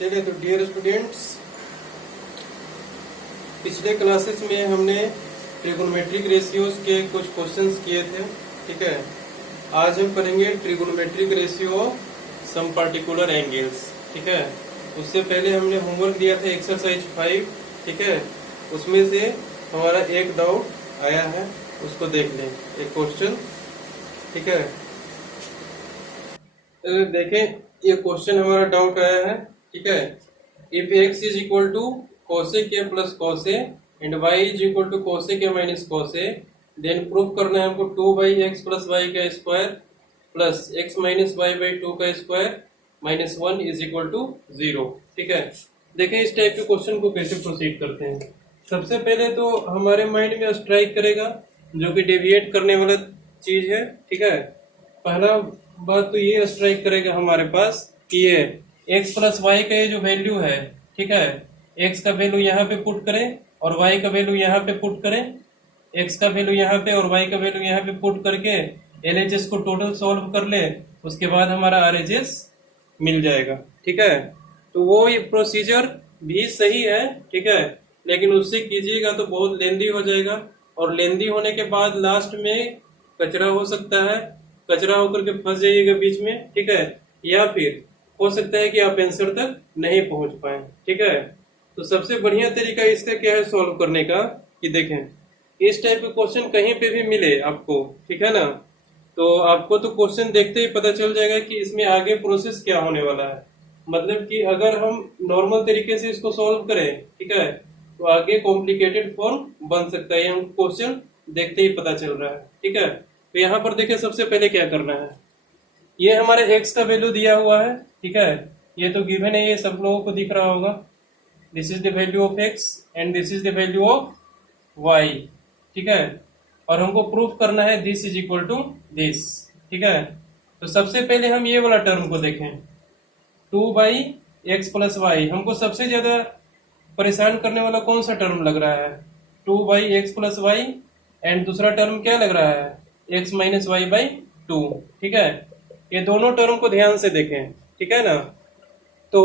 चलिए तो dear students, पिछले क्लासेस में हमने ट्रिगोनोमेट्रिक रेशियोज के कुछ क्वेश्चंस किए थे। ठीक है, आज हम करेंगे ट्रिगोनोमेट्रिक रेशियो सम पार्टिकुलर एंगल्स। ठीक है, उससे पहले हमने होमवर्क दिया था एक्सरसाइज 5। ठीक है, उसमें से हमारा एक डाउट आया है, उसको देख लें, एक क्वेश्चन। ठीक है, देखें, ये क्वेश्चन हमारा डाउट आया है। ठीक है, if x is equal to cosec a plus cos a and y is equal to cosec a minus cos a, then proof करना है हमको 2/x प्लस y का square plus x minus y by 2 का square minus 1 is equal to 0। ठीक है, देखें इस type के क्वेश्चन को कैसे प्रोसीड करते हैं। सबसे पहले तो हमारे माइंड में स्ट्राइक करेगा जो कि डेविएट करने वाला चीज है। ठीक है, पहला बात तो ये स्ट्राइक करेगा हमारे पास कि ये x प्लस वाई का ये जो वैल्यू है, ठीक है, x का वैल्यू यहाँ पे पुट करें और y का वैल्यू यहाँ पे पुट करें, x का वैल्यू यहाँ पे और y का वैल्यू यहाँ पे पुट करके LHS को टोटल सॉल्व कर ले, उसके बाद हमारा RHS मिल जाएगा। ठीक है, तो वो ये प्रोसीजर भी सही है। ठीक है, लेकिन उससे कीजिएगा तो बहुत लेंदी हो जाएगा और लेंदी होने के बाद लास्ट में कचरा हो सकता है, कचरा होकर के फंस जाइएगा बीच में। ठीक है, या फिर हो सकता है कि आप आंसर तक नहीं पहुंच पाए। ठीक है, तो सबसे बढ़िया तरीका इसका क्या है सॉल्व करने का कि देखें इस टाइप के क्वेश्चन कहीं पे भी मिले आपको, ठीक है ना, तो आपको तो क्वेश्चन देखते ही पता चल जाएगा कि इसमें आगे प्रोसेस क्या होने वाला है। मतलब कि अगर हम नॉर्मल तरीके से इसको सॉल्व करें, ठीक है, तो आगे कॉम्प्लिकेटेड फॉर्म बन सकता है, हम क्वेश्चन देखते ही पता चल रहा है। ठीक है, तो यहाँ पर देखिए सबसे पहले क्या करना है, ये हमारे x का वैल्यू दिया हुआ है। ठीक है, ये तो गिवन है, ये सब लोगों को दिख रहा होगा। This is the value of x and this is the value of y। ठीक है, और हमको प्रूफ करना है this is equal to this. ठीक है, तो सबसे पहले हम ये वाला टर्म को देखें, 2/x प्लस वाई। हमको सबसे ज्यादा परेशान करने वाला कौन सा टर्म लग रहा है, 2/x प्लस वाई, एंड दूसरा टर्म क्या लग रहा है, x माइनस वाई बाई 2। ठीक है, ये दोनों टर्म को ध्यान से देखें। ठीक है ना, तो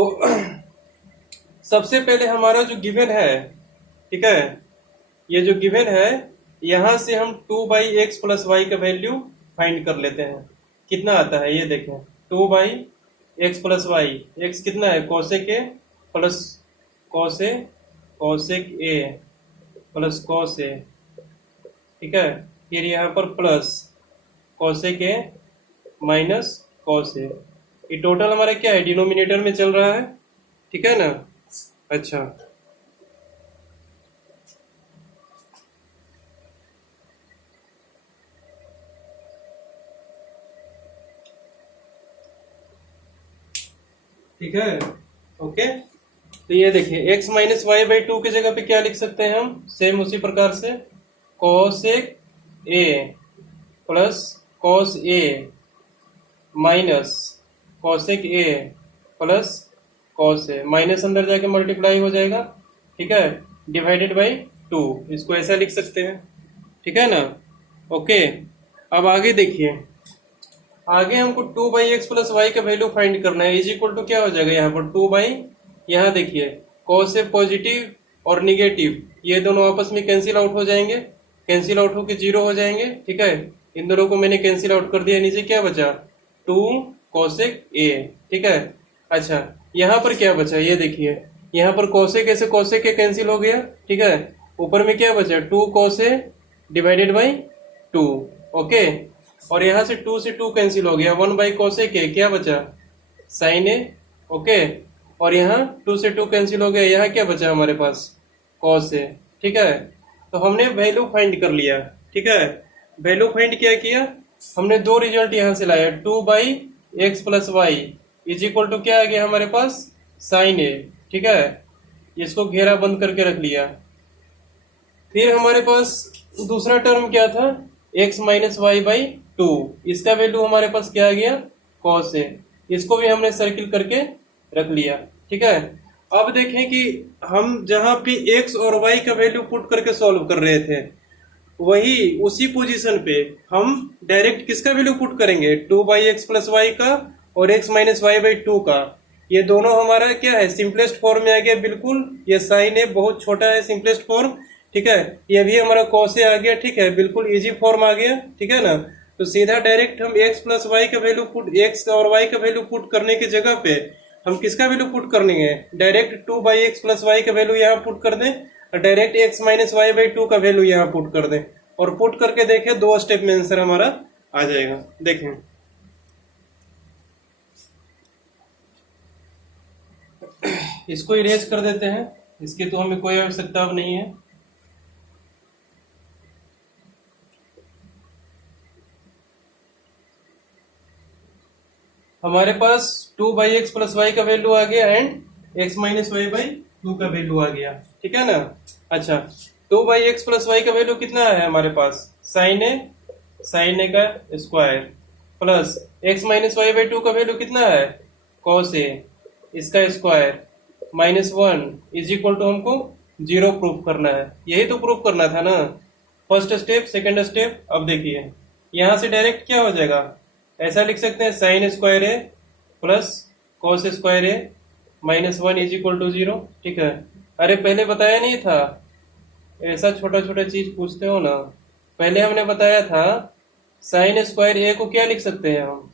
सबसे पहले हमारा जो गिवन है, ठीक है, ये जो गिवन है यहां से हम 2/x प्लस वाई का वैल्यू फाइंड कर लेते हैं। कितना आता है ये देखें, 2/x प्लस वाई, x कितना है, cosec A plus cosec A plus cos A. ठीक है, फिर यहाँ पर plus cosec A minus cos A. ये टोटल हमारा क्या है, डिनोमिनेटर में चल रहा है। ठीक है ना, अच्छा, ठीक है, ओके। तो ये देखिए x माइनस वाई बाई 2 की जगह पे क्या लिख सकते हैं हम, सेम उसी प्रकार से cosec A plus cos A minus cosec A plus cos A, minus अंदर जाके मल्टीप्लाई हो जाएगा। ठीक है, डिवाइडेड बाई 2, इसको ऐसा लिख सकते हैं। ठीक है ना, ओके। अब आगे देखिए, आगे हमको 2/x प्लस वाई का वैल्यू फाइंड करना है, इज इक्वल टू क्या हो जाएगा यहाँ पर 2/, यहाँ देखिए कॉस ए पॉजिटिव और निगेटिव ये दोनों आपस में कैंसिल आउट हो जाएंगे, कैंसिल आउट होकर 0 हो जाएंगे। ठीक है, इन दोनों को मैंने कैंसिल आउट कर दिया, नीचे क्या बचा, 2 कोसेक ए। ठीक है, अच्छा, यहाँ पर क्या बचा, ये देखिए यहाँ पर कोसेक ए से कोसेक ए कैंसिल हो गया। ठीक है, ऊपर में क्या बचा, 2 कोस ए डिवाइडेड बाई 2। ओके, और यहाँ से 2 से 2 कैंसिल हो गया, 1 कोसेक ए, क्या बचा, साइन ए। ओके, और यहाँ 2 से 2 कैंसिल हो गया, यहाँ क्या बचा हमारे पास, कॉस ए। ठीक है, तो हमने वैल्यू फाइंड कर लिया। ठीक है, वैल्यू फाइंड क्या किया हमने, दो रिजल्ट यहाँ से लाया, 2/x plus Y is equal to क्या आ गया हमारे पास, साइन ए। ठीक है, इसको घेरा बंद करके रख लिया। फिर हमारे पास दूसरा टर्म क्या था, x माइनस वाई बाई 2, इसका वैल्यू हमारे पास क्या आ गया, कॉस ए, इसको भी हमने सर्किल करके रख लिया। ठीक है, अब देखें कि हम जहां पे x और y का वैल्यू पुट करके सॉल्व कर रहे थे, वही उसी पोजीशन पे हम डायरेक्ट किसका वैल्यू पुट करेंगे, 2/x प्लस वाई का और x माइनस वाई बाई 2 का। ये दोनों हमारा क्या है, सिंपलेस्ट फॉर्म में आ गया बिल्कुल। ये साइन ए बहुत छोटा है, सिंपलेस्ट फॉर्म, ठीक है। ये भी हमारा कॉस ए आ गया, ठीक है, बिल्कुल इजी फॉर्म आ गया, ठीक है ना। तो सीधा डायरेक्ट हम x प्लस वाई का वैल्यू पुट, x और y का वैल्यू पुट करने की जगह पे हम किसका वैल्यू पुट कर लेंगे, डायरेक्ट 2/x प्लस वाई का वैल्यू यहाँ पुट कर दें और direct x minus Y by 2 का वैल्यू यहाँ पुट कर दें और पुट करके देखें 2 स्टेप में आंसर हमारा आ जाएगा। देखें इसको इरेज कर देते हैं, इसकी तो हमें कोई आवश्यकता अब नहीं है। हमारे पास 2/x प्लस वाई का वैल्यू आ गया and x minus Y by 2 का वैल्यू आ गया, ठीक है ना। अच्छा 2/x प्लस वाई का वैल्यू कितना है हमारे पास, साइन ए का square plus x minus Y by 2 का वैल्यू कितना है, कॉस ए इसका स्क्वायर -1 इज इक्वल टू हमको 0 प्रूफ करना है। यही तो प्रूफ करना था ना, फर्स्ट स्टेप सेकंड स्टेप। अब देखिए यहां से डायरेक्ट क्या हो जाएगा, ऐसा लिख सकते हैं sine square A plus cos square A -1 is equal to 0, ठीक है। अरे पहले बताया नहीं था, ऐसा छोटा छोटा चीज पूछते हो ना। पहले हमने बताया था साइन स्क्वायर ए को क्या लिख सकते हैं हम,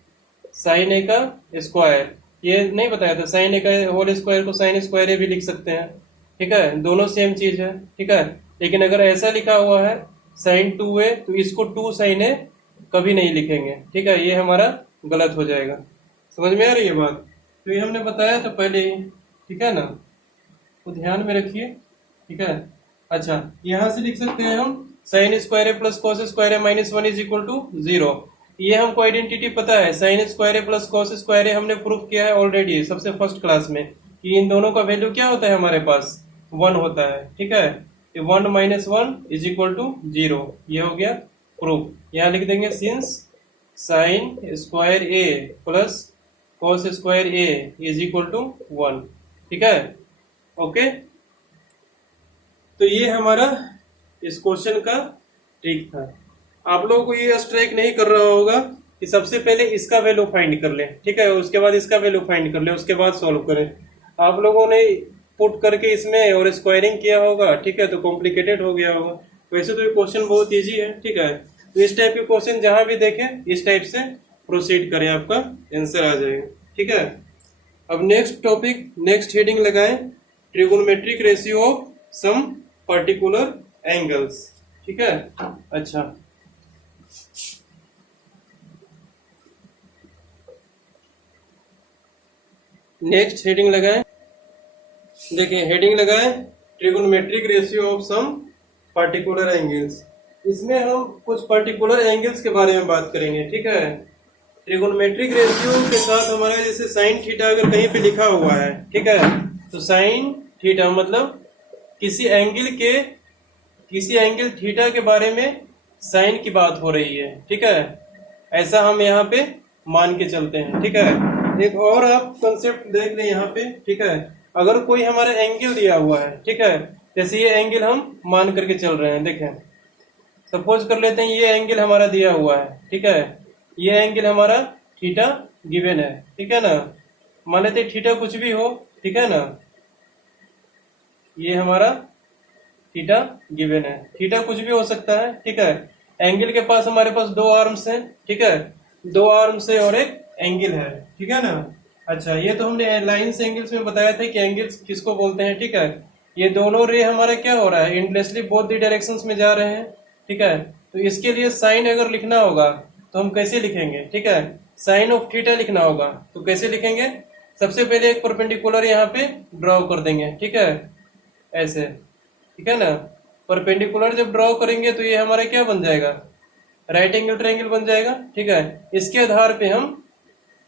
साइन ए का स्क्वायर। ये नहीं बताया था, साइन ए का होल स्क्वायर को साइन स्क्वायर ए भी लिख सकते हैं, ठीक है, दोनों सेम चीज है, ठीक है। लेकिन अगर ऐसा लिखा हुआ है साइन 2a तो इसको 2 साइन ए कभी नहीं लिखेंगे, ठीक है, ये हमारा गलत हो जाएगा। समझ में आ रही है बात, तो ये हमने बताया था पहले ही, ठीक है ना, तो ध्यान में रखिए, ठीक है। अच्छा यहां से लिख सकते हैं हम sine square A plus cos square A -1 is equal to 0। ये हमको आइडेंटिटी पता है, sine square A plus cos square A हमने प्रूफ किया है ऑलरेडी सबसे फर्स्ट क्लास में कि इन दोनों का वैल्यू क्या होता है हमारे पास, 1 होता है, ठीक है। 1 - 1 इज इक्वल टू 0, ये हो गया प्रूफ। यहाँ लिख देंगे since sine square A plus cos square A is equal to 1, ठीक है, ओके। तो ये हमारा इस क्वेश्चन का ट्रिक था। आप लोगों को ये स्ट्राइक नहीं कर रहा होगा कि सबसे पहले इसका वैल्यू फाइंड कर लें, ठीक है, उसके बाद इसका वैल्यू फाइंड कर लें, उसके बाद सॉल्व करें। आप लोगों ने पुट करके इसमें और स्क्वायरिंग किया होगा, ठीक है, तो कॉम्प्लिकेटेड हो गया होगा। वैसे तो ये क्वेश्चन बहुत इजी है, ठीक है। तो इस टाइप के क्वेश्चन जहां भी देखें इस टाइप से प्रोसीड करें, आपका आंसर आ जाएगा, ठीक है। अब नेक्स्ट टॉपिक, नेक्स्ट हेडिंग लगाएं, trigonometric ratio of some particular angles, ठीक है। अच्छा नेक्स्ट हेडिंग लगाएं, देखिए हेडिंग लगाएं trigonometric ratio of some particular angles. इसमें हम कुछ पर्टिकुलर एंगल्स के बारे में बात करेंगे, ठीक है। ट्रिगोनोमेट्रिक रेशियो के साथ हमारा जैसे साइन थीटा अगर कहीं पे लिखा हुआ है, ठीक है, तो साइन थीटा मतलब किसी एंगल थीटा के बारे में साइन की बात हो रही है, ठीक है, ऐसा हम यहाँ पे मान के चलते हैं, ठीक है। एक और आप कंसेप्ट देख लें यहाँ पे, ठीक है। अगर कोई हमारा एंगल दिया हुआ है, ठीक है, जैसे ये एंगल हम मान करके चल रहे हैं, देखें सपोज कर लेते हैं ये एंगल हमारा दिया हुआ है, ठीक है, ये एंगल हमारा थीटा गिवन है, ठीक है ना। मान लेते हैं थीटा कुछ भी हो, ठीक है ना, ये हमारा थीटा गिवन है, थीटा कुछ भी हो सकता है, ठीक है। एंगल के पास हमारे पास 2 आर्म्स हैं, ठीक है, 2 आर्म्स है और एक एंगल है, ठीक है ना। अच्छा ये तो हमने लाइन्स एंगल्स में बताया था कि एंगल्स किसको बोलते हैं, ठीक है। ये दोनों रे हमारा क्या हो रहा है, एंडलेसली बोथ द डायरेक्शंस में जा रहे हैं, ठीक है। तो इसके लिए साइन अगर लिखना होगा तो हम कैसे लिखेंगे, ठीक है, साइन ऑफ थीटा लिखना होगा तो कैसे लिखेंगे, सबसे पहले एक परपेंडिकुलर यहाँ पे ड्रॉ कर देंगे, ठीक है, ऐसे, ठीक है ना। परपेंडिकुलर जब ड्रॉ करेंगे तो ये हमारा क्या बन जाएगा, राइट एंगल ट्रायंगल बन जाएगा, ठीक है। इसके आधार पे हम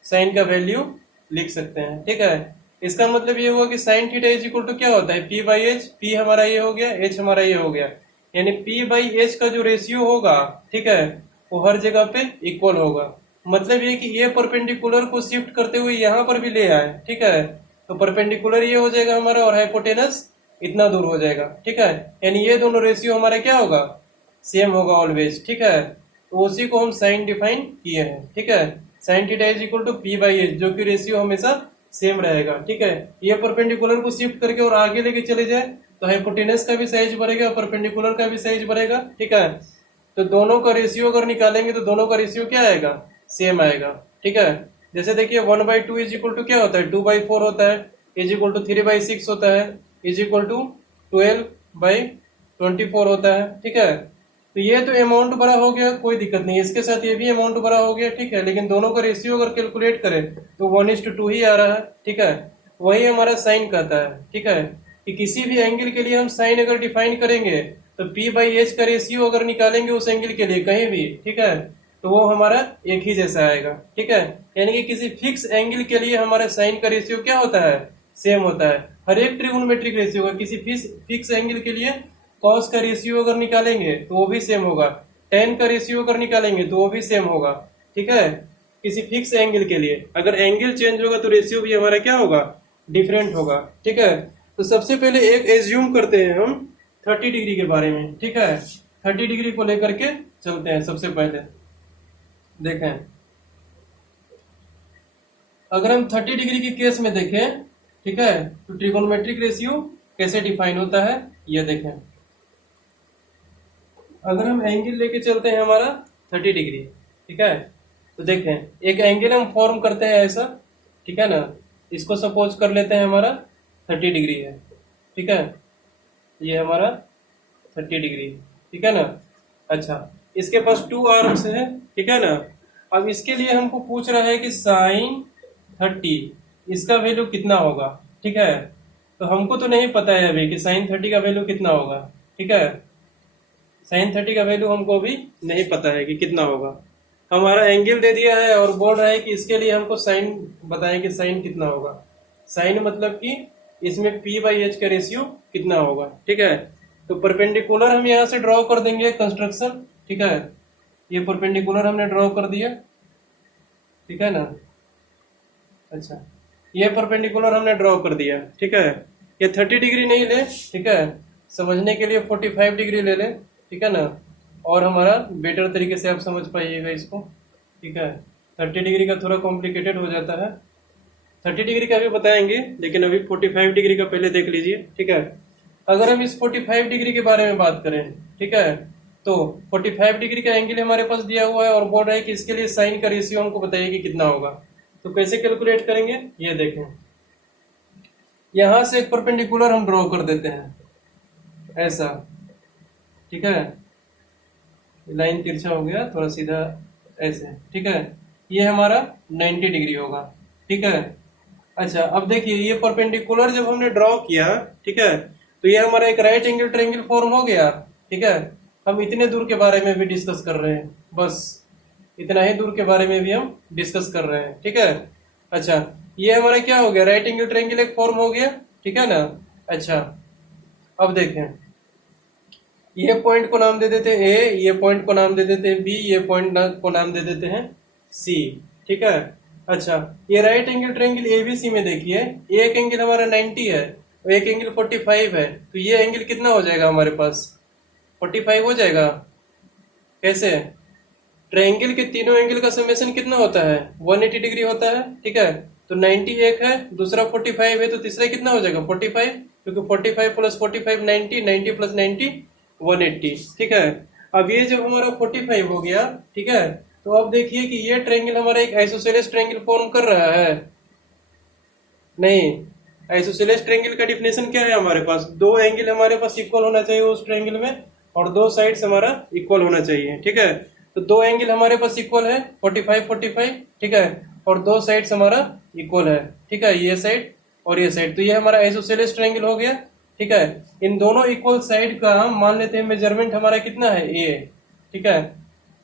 साइन का वैल्यू लिख सकते हैं, ठीक है। इसका मतलब ये हुआ कि sine theta is equal to क्या होता है, पी बाई एच, पी हमारा ये हो गया, एच हमारा ये हो गया, यानी पी बाई एच का जो रेशियो होगा, ठीक है, वो हर जगह पे इक्वल होगा। मतलब ये कि ये परपेंडिकुलर को शिफ्ट करते हुए यहाँ पर भी ले आए, ठीक है, तो परपेंडिकुलर ये हो जाएगा हमारा और हाइपोटेनस इतना दूर हो जाएगा, ठीक है, यानी ये दोनों रेशियो हमारा क्या होगा, सेम होगा ऑलवेज, ठीक है। तो उसी को हम साइन डिफाइन किए हैं, ठीक है, sine theta is equal to P by H, जो कि रेशियो हमेशा सेम रहेगा, ठीक है। ये परपेंडिकुलर को शिफ्ट करके और आगे लेके चले जाए तो हाइपोटेनस का भी साइज बढ़ेगा, परपेंडिकुलर का भी साइज बढ़ेगा, ठीक है। तो दोनों का रेशियो अगर निकालेंगे तो दोनों का रेशियो क्या आएगा, सेम आएगा, ठीक है। जैसे देखिए 1/2 इज इक्वल टू क्या होता है, 2/4 होता है, इज इक्वल टू 3/6 होता है, इज इक्वल टू 12/24 होता है, ठीक है। तो ये तो अमाउंट बड़ा हो गया, कोई दिक्कत नहीं, इसके साथ ये भी अमाउंट बड़ा हो गया, ठीक है। लेकिन दोनों का रेशियो अगर कैलकुलेट करें तो 1:2 ही आ रहा है, ठीक है। वही हमारा साइन कहता है, ठीक है, कि किसी भी एंगल के लिए हम साइन अगर डिफाइन करेंगे तो P/H का रेशियो अगर निकालेंगे उस एंगल के लिए कहीं भी, ठीक है, तो वो हमारा एक ही जैसा आएगा, ठीक है। यानी कि किसी फिक्स एंगल के लिए हमारा साइन का रेशियो क्या होता है, सेम होता है। हर एक ट्रिगोनोमेट्रिक रेशियो का किसी फिक्स एंगल के लिए कॉस का रेशियो अगर निकालेंगे तो वो भी सेम होगा, टेन का रेशियो अगर निकालेंगे तो वो भी सेम होगा, ठीक है। किसी फिक्स एंगल के लिए अगर एंगल चेंज होगा तो रेशियो भी हमारा क्या होगा, डिफरेंट होगा, ठीक है। तो सबसे पहले एक एज्यूम करते हैं हम 30 डिग्री के बारे में, ठीक है। 30 डिग्री को लेकर के चलते हैं। सबसे पहले देखें, अगर हम 30 डिग्री के केस में देखें, ठीक है, तो ट्रिगोनोमेट्रिक रेशियो कैसे डिफाइन होता है ये देखें। अगर हम एंगल लेके चलते हैं हमारा 30 डिग्री, ठीक है, तो देखें एक एंगल हम फॉर्म करते हैं ऐसा, ठीक है ना। इसको सपोज कर लेते हैं हमारा 30 डिग्री है, ठीक है, ये हमारा 30 डिग्री, ठीक है ना। अच्छा, इसके पास 2 आर्म्स है, ठीक है ना। अब इसके लिए हमको पूछ रहा है कि साइन 30 इसका वैल्यू कितना होगा, ठीक है। तो हमको तो नहीं पता है अभी कि साइन 30 का वैल्यू कितना होगा, ठीक है। साइन 30 का वैल्यू हमको अभी नहीं पता है कि कितना होगा। हमारा एंगल दे दिया है और बोल रहा है कि इसके लिए हमको साइन बताएं कि साइन कितना होगा। साइन मतलब कि इसमें P/H का रेशियो कितना होगा, ठीक है। तो परपेंडिकुलर हम यहाँ से ड्रॉ कर देंगे कंस्ट्रक्शन, ठीक है। ये परपेंडिकुलर हमने ड्रॉ कर दिया, ठीक है ना। अच्छा, ये परपेंडिकुलर हमने ड्रॉ कर दिया, ठीक है। ये 30 डिग्री नहीं ले, ठीक है, समझने के लिए 45 डिग्री ले ले, ठीक है ना। और हमारा बेटर तरीके से आप समझ पाइएगा इसको, ठीक है। 30 डिग्री का थोड़ा कॉम्प्लिकेटेड हो जाता है, 30 डिग्री का भी बताएंगे, लेकिन अभी 45 डिग्री का पहले देख लीजिए, ठीक है। अगर हम इस 45 डिग्री के बारे में बात करें, ठीक है, तो 45 डिग्री का एंगल हमारे पास दिया हुआ है और बोल रहा है कि इसके लिए साइन का रेशियो हमको बताइए कि कितना होगा। तो कैसे कैलकुलेट करेंगे ये देखें। यहां से एक परपेंडिकुलर हम ड्रॉ कर देते हैं ऐसा, ठीक है, लाइन तिरछा हो गया थोड़ा सीधा ऐसे, ठीक है। ये हमारा 90 डिग्री होगा, ठीक है। अच्छा, अब देखिए ये परपेंडिकुलर जब हमने ड्रॉ किया, ठीक है, तो ये हमारा एक राइट एंगल ट्रायंगल फॉर्म हो गया, ठीक है। हम इतने दूर के बारे में भी डिस्कस कर रहे हैं, बस इतना ही दूर के बारे में भी हम डिस्कस कर रहे हैं, ठीक है। अच्छा, ये हमारा क्या हो गया, राइट एंगल ट्रायंगल एक फॉर्म हो गया, ठीक है ना। अच्छा, अब देखें, ये पॉइंट को नाम दे देते हैं ए, ये पॉइंट को नाम दे देते हैं बी, ये पॉइंट को नाम दे देते हैं सी, ठीक है। अच्छा, ये राइट एंगल ट्रायंगल एबीसी में देखिए, एक एंगल हमारा 90 है और एक एंगल 45 है, तो ये एंगल कितना हो जाएगा हमारे पास, 45 हो जाएगा। कैसे, ट्रायंगल के तीनों एंगल का समेशन कितना होता है, 180 डिग्री होता है, ठीक है। तो 90 एक है, दूसरा 45 है, तो तीसरा कितना हो जाएगा 45, क्योंकि 45 प्लस 45 90, 90 प्लस 90 180, ठीक है। अब ये जब हमारा 45 हो गया, ठीक है, तो अब देखिए कि ये ट्रायंगल हमारा एक आइसोसेलेस ट्रायंगल फॉर्म कर रहा है। नहीं, आइसोसेलेस ट्रायंगल का डिफिनेशन क्या है, हमारे पास दो एंगल हमारे पास इक्वल होना चाहिए उस ट्रायंगल में और दो साइड्स हमारा इक्वल होना चाहिए, ठीक है। तो दो एंगल हमारे पास इक्वल है 45 45, ठीक है, और दो साइड्स हमारा इक्वल है, ठीक है, ये साइड और ये साइड। तो ये हमारा आइसोसेलेस ट्रायंगल हो गया, ठीक है। इन दोनों इक्वल साइड का हम मान लेते हैं मेजरमेंट हमारा कितना है ए, ठीक है।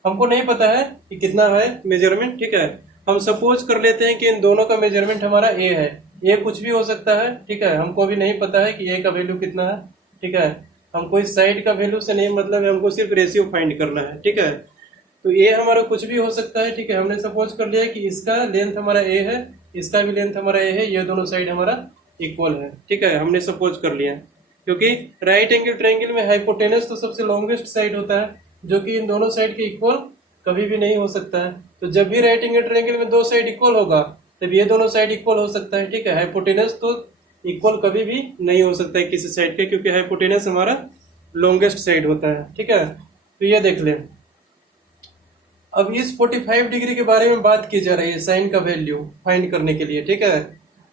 हमको नहीं पता है कि कितना है मेजरमेंट, ठीक है। हम सपोज कर लेते हैं कि इन दोनों का मेजरमेंट हमारा ए है, ए कुछ भी हो सकता है, ठीक है। हमको अभी नहीं पता है कि ए का वैल्यू कितना है, ठीक है। हमको इस साइड का वैल्यू से नहीं मतलब है, हमको सिर्फ रेशियो फाइंड करना है, ठीक है। तो ए हमारा कुछ भी हो सकता है, ठीक है। हमने सपोज कर लिया कि इसका लेंथ हमारा ए है, इसका भी लेंथ हमारा ए है, ये दोनों साइड हमारा इक्वल है, ठीक है, हमने सपोज कर लिया। क्योंकि राइट एंगल ट्रायंगल में हाइपोटेनस तो सबसे लॉन्गेस्ट साइड होता है, जो कि इन दोनों साइड के इक्वल कभी भी नहीं हो सकता है। तो जब भी राइट एंगल ट्रायंगल में दो साइड इक्वल होगा तब ये दोनों साइड इक्वल हो सकता है, ठीक है। हाइपोटेनस तो इक्वल कभी भी नहीं हो सकता है किसी साइड के, क्योंकि हाइपोटेनस हमारा लॉन्गेस्ट साइड होता है, ठीक है। तो ये देख लें। अब इस 45 डिग्री के बारे में बात की जा रही है साइन का वैल्यू फाइंड करने के लिए, ठीक है।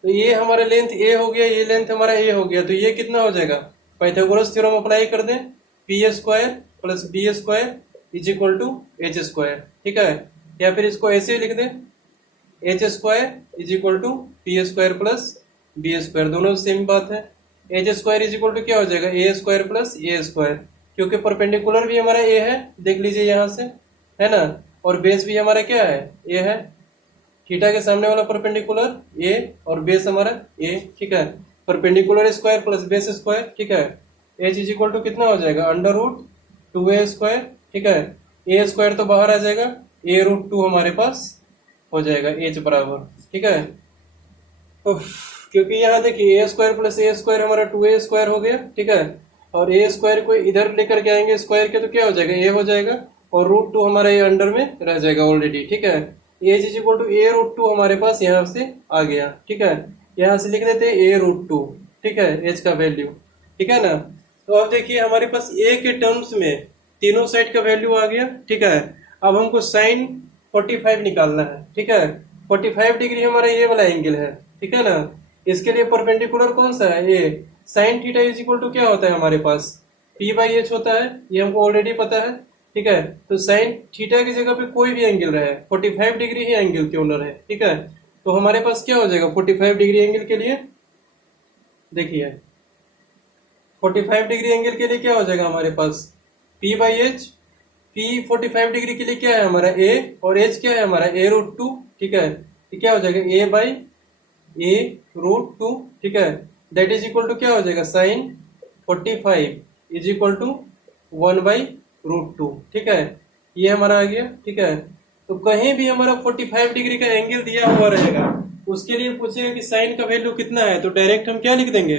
तो ये हमारा लेंथ ए हो गया, ये लेंथ हमारा ए हो गया, तो ये कितना हो जाएगा, पाइथागोरस थ्योरम अप्लाई कर दें, P square plus B square is equal to H square, ठीक है। या फिर इसको ऐसे लिख दें, H square is equal to P square plus B square, दोनों सेम बात है। H square is equal to क्या हो जाएगा, A square plus A square, क्योंकि परपेंडिकुलर भी हमारा ए है, देख लीजिए यहाँ से, है ना। और बेस भी हमारा क्या है, ए है। थीटा के सामने वाला परपेंडिकुलर ए और बेस हमारा ए, ठीक है। Perpendicular square plus base square, ठीक है। एच इज इक्वल टू कितना हो जाएगा, अंडर रूट 2a स्क्वायर, ठीक है। ए स्क्वायर तो बाहर आ जाएगा, ए रूट 2 हमारे पास हो जाएगा एच बराबर, ठीक है। तो क्योंकि यहाँ देखिए ए स्क्वायर प्लस ए स्क्वायर हमारा 2a स्क्वायर हो गया, ठीक है। और ए स्क्वायर को इधर लेकर के आएंगे स्क्वायर के, तो क्या हो जाएगा, ए हो जाएगा, और रूट 2 हमारा ये अंडर में रह जाएगा ऑलरेडी, ठीक है। H is equal to A root 2 हमारे पास यहाँ से आ गया, ठीक है। यहाँ से लिख देते हैं ए रूट 2, ठीक है, एच का वैल्यू, ठीक है ना। तो अब देखिए हमारे पास ए के टर्म्स में तीनों साइड का वैल्यू आ गया, ठीक है। अब हमको साइन 45 निकालना है, ठीक है। 45 डिग्री हमारा ये वाला एंगल है, ठीक है ना। इसके लिए परपेंडिकुलर कौन सा है, A. Sine theta is equal to क्या होता है हमारे पास, पी बाई एच होता है, ये हमको ऑलरेडी पता है, ठीक है। तो साइन थीटा की जगह पे कोई भी एंगल रहे, 45 डिग्री ही एंगल क्यों न रहे, ठीक है। तो हमारे पास क्या हो जाएगा 45 डिग्री एंगल के लिए, देखिए 45 डिग्री एंगल के लिए क्या हो जाएगा हमारे पास, P by H. P 45 degree के लिए क्या है हमारा A, और H क्या है हमारा A रूट 2, ठीक है। तो क्या हो जाएगा A बाई A रूट 2, ठीक है। दैट इज इक्वल टू क्या हो जाएगा, sine 45 is equal to 1 by root 2, ठीक है। ये हमारा आ गया, ठीक है। तो कहीं भी हमारा 45 डिग्री का एंगल दिया हुआ रहेगा, उसके लिए पूछेगा कि साइन का वैल्यू कितना है, तो डायरेक्ट हम क्या लिख देंगे,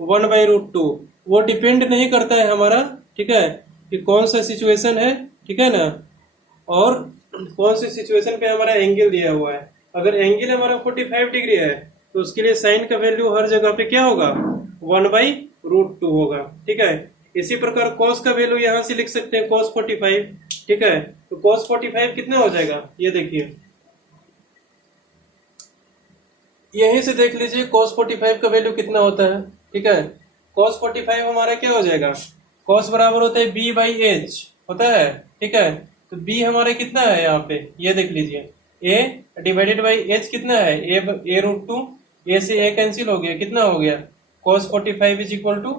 1 बाई रूट 2। वो डिपेंड नहीं करता है हमारा, ठीक है, कि कौन सा सिचुएशन है, ठीक है ना, और कौन सी सिचुएशन पे हमारा एंगल दिया हुआ है। अगर एंगल हमारा 45 डिग्री है, तो उसके लिए साइन का वैल्यू हर जगह पे क्या होगा, 1 बाई रूट 2 होगा, ठीक है। इसी प्रकार कॉस का वैल्यू यहां से लिख सकते हैं, कॉस 45, ठीक है। तो कॉस 45 कितना हो जाएगा, ये देखिए, यहीं से देख लीजिए कॉस 45 का वैल्यू कितना होता है, ठीक है। कॉस 45 हमारा क्या हो जाएगा, कॉस बराबर होता है बी बाई एच होता है, ठीक है। तो बी हमारा कितना है यहाँ पे, ये देख लीजिए, ए डिवाइडेड बाई एच कितना है, ए रूट 2, ए से ए कैंसिल हो गया, कितना हो गया, cos 45 is equal to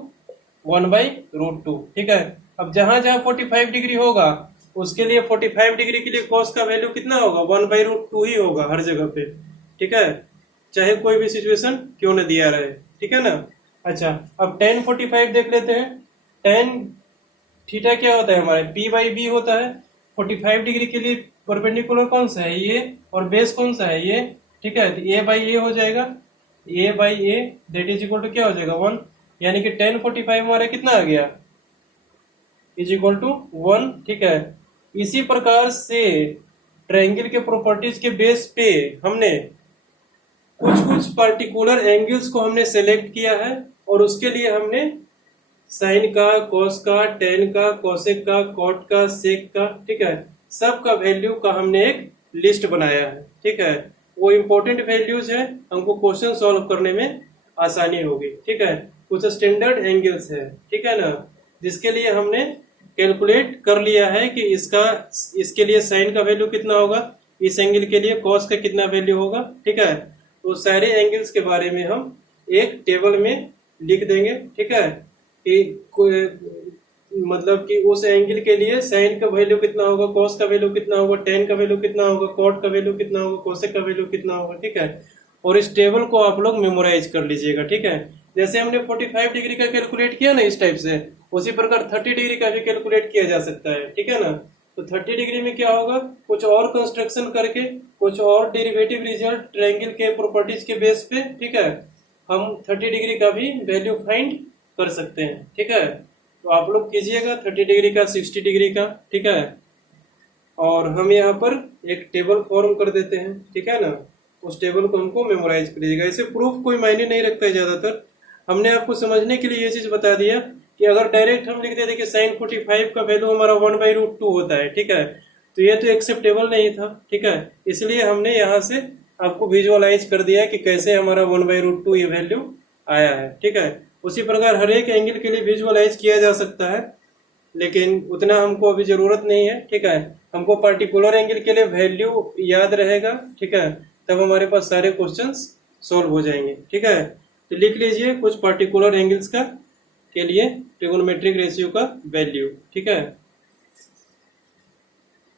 1 by root 2, ठीक है। अब जहां जहां 45 डिग्री होगा, उसके लिए 45 डिग्री के लिए कॉस का वैल्यू कितना होगा, 1 बाई रूट 2 ही होगा हर जगह पे, ठीक है, चाहे कोई भी सिचुएशन क्यों न दिया रहे, ठीक है ना। अच्छा, अब tan 45 देख लेते हैं। tan थीटा क्या होता है हमारे, p बाई बी होता है। 45 डिग्री के लिए परपेंडिकुलर कौन सा है, ये, और बेस कौन सा है, ये, ठीक है। तो a बाई ए हो जाएगा, a by a that is equal to क्या हो जाएगा 1, यानी कि tan 45 हमारा कितना आ गया, इज इक्वल टू 1, ठीक है। इसी प्रकार से ट्रायंगल के प्रॉपर्टीज के बेस पे हमने कुछ कुछ पार्टिकुलर एंगल्स को हमने सेलेक्ट किया है, और उसके लिए हमने साइन का, कॉस का, टेन का, कोसेक का, कॉट का, सेक का, ठीक है, सब का वैल्यू का हमने एक लिस्ट बनाया है, ठीक है। वो इम्पोर्टेंट वैल्यूज है, हमको क्वेश्चन सॉल्व करने में आसानी होगी, ठीक है। कुछ स्टैंडर्ड एंगल्स है, ठीक है ना, जिसके लिए हमने कैलकुलेट कर लिया है कि इसके लिए साइन का वैल्यू कितना होगा, इस एंगल के लिए कॉस का कितना वैल्यू होगा, ठीक है। तो सारे एंगल्स के बारे में हम एक टेबल में लिख देंगे, ठीक है, कि मतलब कि उस एंगल के लिए साइन का वैल्यू कितना होगा, कॉस का वैल्यू कितना होगा, टेन का वैल्यू कितना होगा, कॉट का वैल्यू कितना होगा, कोसेक का वैल्यू कितना होगा, ठीक है। और इस टेबल को आप लोग मेमोराइज कर लीजिएगा, ठीक है। जैसे हमने 45 डिग्री का कैलकुलेट किया ना इस टाइप से, उसी प्रकार 30 डिग्री का भी कैलकुलेट किया जा सकता है, ठीक है ना। तो 30 डिग्री में क्या होगा, कुछ और कंस्ट्रक्शन करके, कुछ और डेरिवेटिव रिजल्ट ट्रायंगल के प्रॉपर्टीज के बेस पे, ठीक है, हम 30 डिग्री का भी वैल्यू फाइंड कर सकते हैं, ठीक है। तो आप लोग कीजिएगा 30 डिग्री का, 60 डिग्री का, ठीक है। और हम यहाँ पर एक टेबल फॉर्म कर देते हैं, ठीक है ना, उस टेबल को हमको मेमोराइज कर दीजिएगा। ऐसे प्रूफ कोई मायने नहीं रखता है ज्यादातर। हमने आपको समझने के लिए ये चीज बता दिया कि अगर डायरेक्ट हम लिख देते कि साइन 45 का वैल्यू हमारा 1/√2 होता है, ठीक है, तो ये तो एक्सेप्टेबल नहीं था, ठीक है, इसलिए हमने यहाँ से आपको विजुअलाइज कर दिया कि कैसे हमारा 1/√2 ये वैल्यू आया है, ठीक है। उसी प्रकार हर एक एंगल के लिए विजुअलाइज किया जा सकता है, लेकिन उतना हमको अभी जरूरत नहीं है, ठीक है। हमको पर्टिकुलर एंगल के लिए वैल्यू याद रहेगा, ठीक है, तब हमारे पास सारे क्वेश्चंस सॉल्व हो जाएंगे, ठीक है। तो लिख लीजिए कुछ पर्टिकुलर एंगल्स का के लिए ट्रिगोनोमेट्रिक रेशियो का वैल्यू, ठीक है।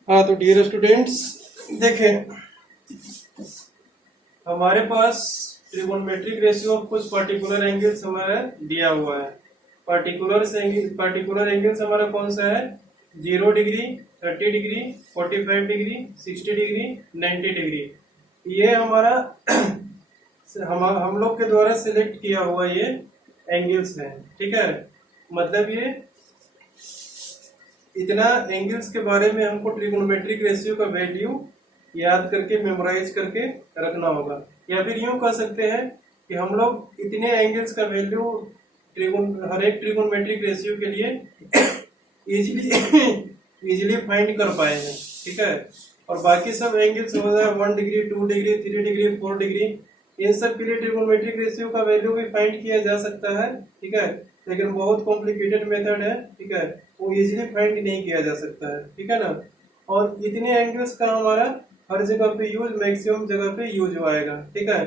हाँ, तो डियर स्टूडेंट्स देखें, हमारे पास ट्रिगोनोमेट्रिक रेशियो ऑफ कुछ पर्टिकुलर एंगल्स हमारा दिया हुआ है। पर्टिकुलर एंगल्स हमारा कौन सा है? 0 degree, 30 degree, 45 degree, 60 degree, 90 degree. ये हमारा हम लोग के द्वारा सिलेक्ट किया हुआ ये एंगल्स है, ठीक है। मतलब ये इतना एंगल्स के बारे में हमको ट्रिगोनोमेट्रिक रेशियो का वैल्यू याद करके मेमोराइज करके रखना होगा। या फिर यूं कह सकते हैं कि हम लोग इतने एंगल्स का वैल्यू हर एक ट्रिगोनोमेट्रिक रेशियो के लिए इजीली फाइंड कर पाए हैं, ठीक है। और बाकी सब एंगल्स हो जाए 1 डिग्री, 2 डिग्री, 3 डिग्री, 4 डिग्री, इन सब के लिए ट्रिगोनोमेट्रिक रेशियो का वैल्यू भी फाइंड किया जा सकता है, ठीक है। लेकिन बहुत कॉम्प्लिकेटेड मेथड है, ठीक है, वो इजीली फाइंड नहीं किया जा सकता है, ठीक है ना। और इतने एंगल्स का हमारा हर जगह पे यूज, मैक्सिमम जगह पे यूज आएगा, ठीक है।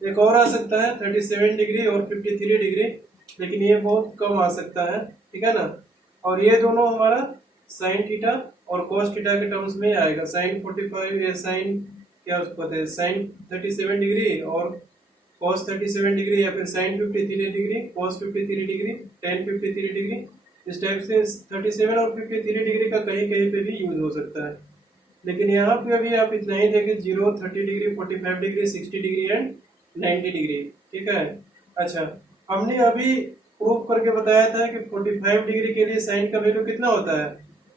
एक और आ सकता है 37 डिग्री और 53 डिग्री, लेकिन ये बहुत कम आ सकता है, ठीक है ना। और ये दोनों हमारा साइन थीटा और कॉस थीटा के टर्म्स में आएगा। साइन 45 या साइन क्या उसको कहते हैं, साइन 37 डिग्री और कॉस 37 डिग्री, या फिर sine 53 degree, cos 53 degree, tan 53 degree, इस टाइप से 37 और 53 डिग्री का कहीं कहीं पे भी यूज हो सकता है। लेकिन यहाँ पे अभी आप इतना ही देखें, 0, 30 degree, 45 degree, 60 degree and 90 degree, ठीक है। अच्छा, हमने अभी प्रूफ करके बताया था कि 45 डिग्री के लिए साइन का वैल्यू कितना होता है?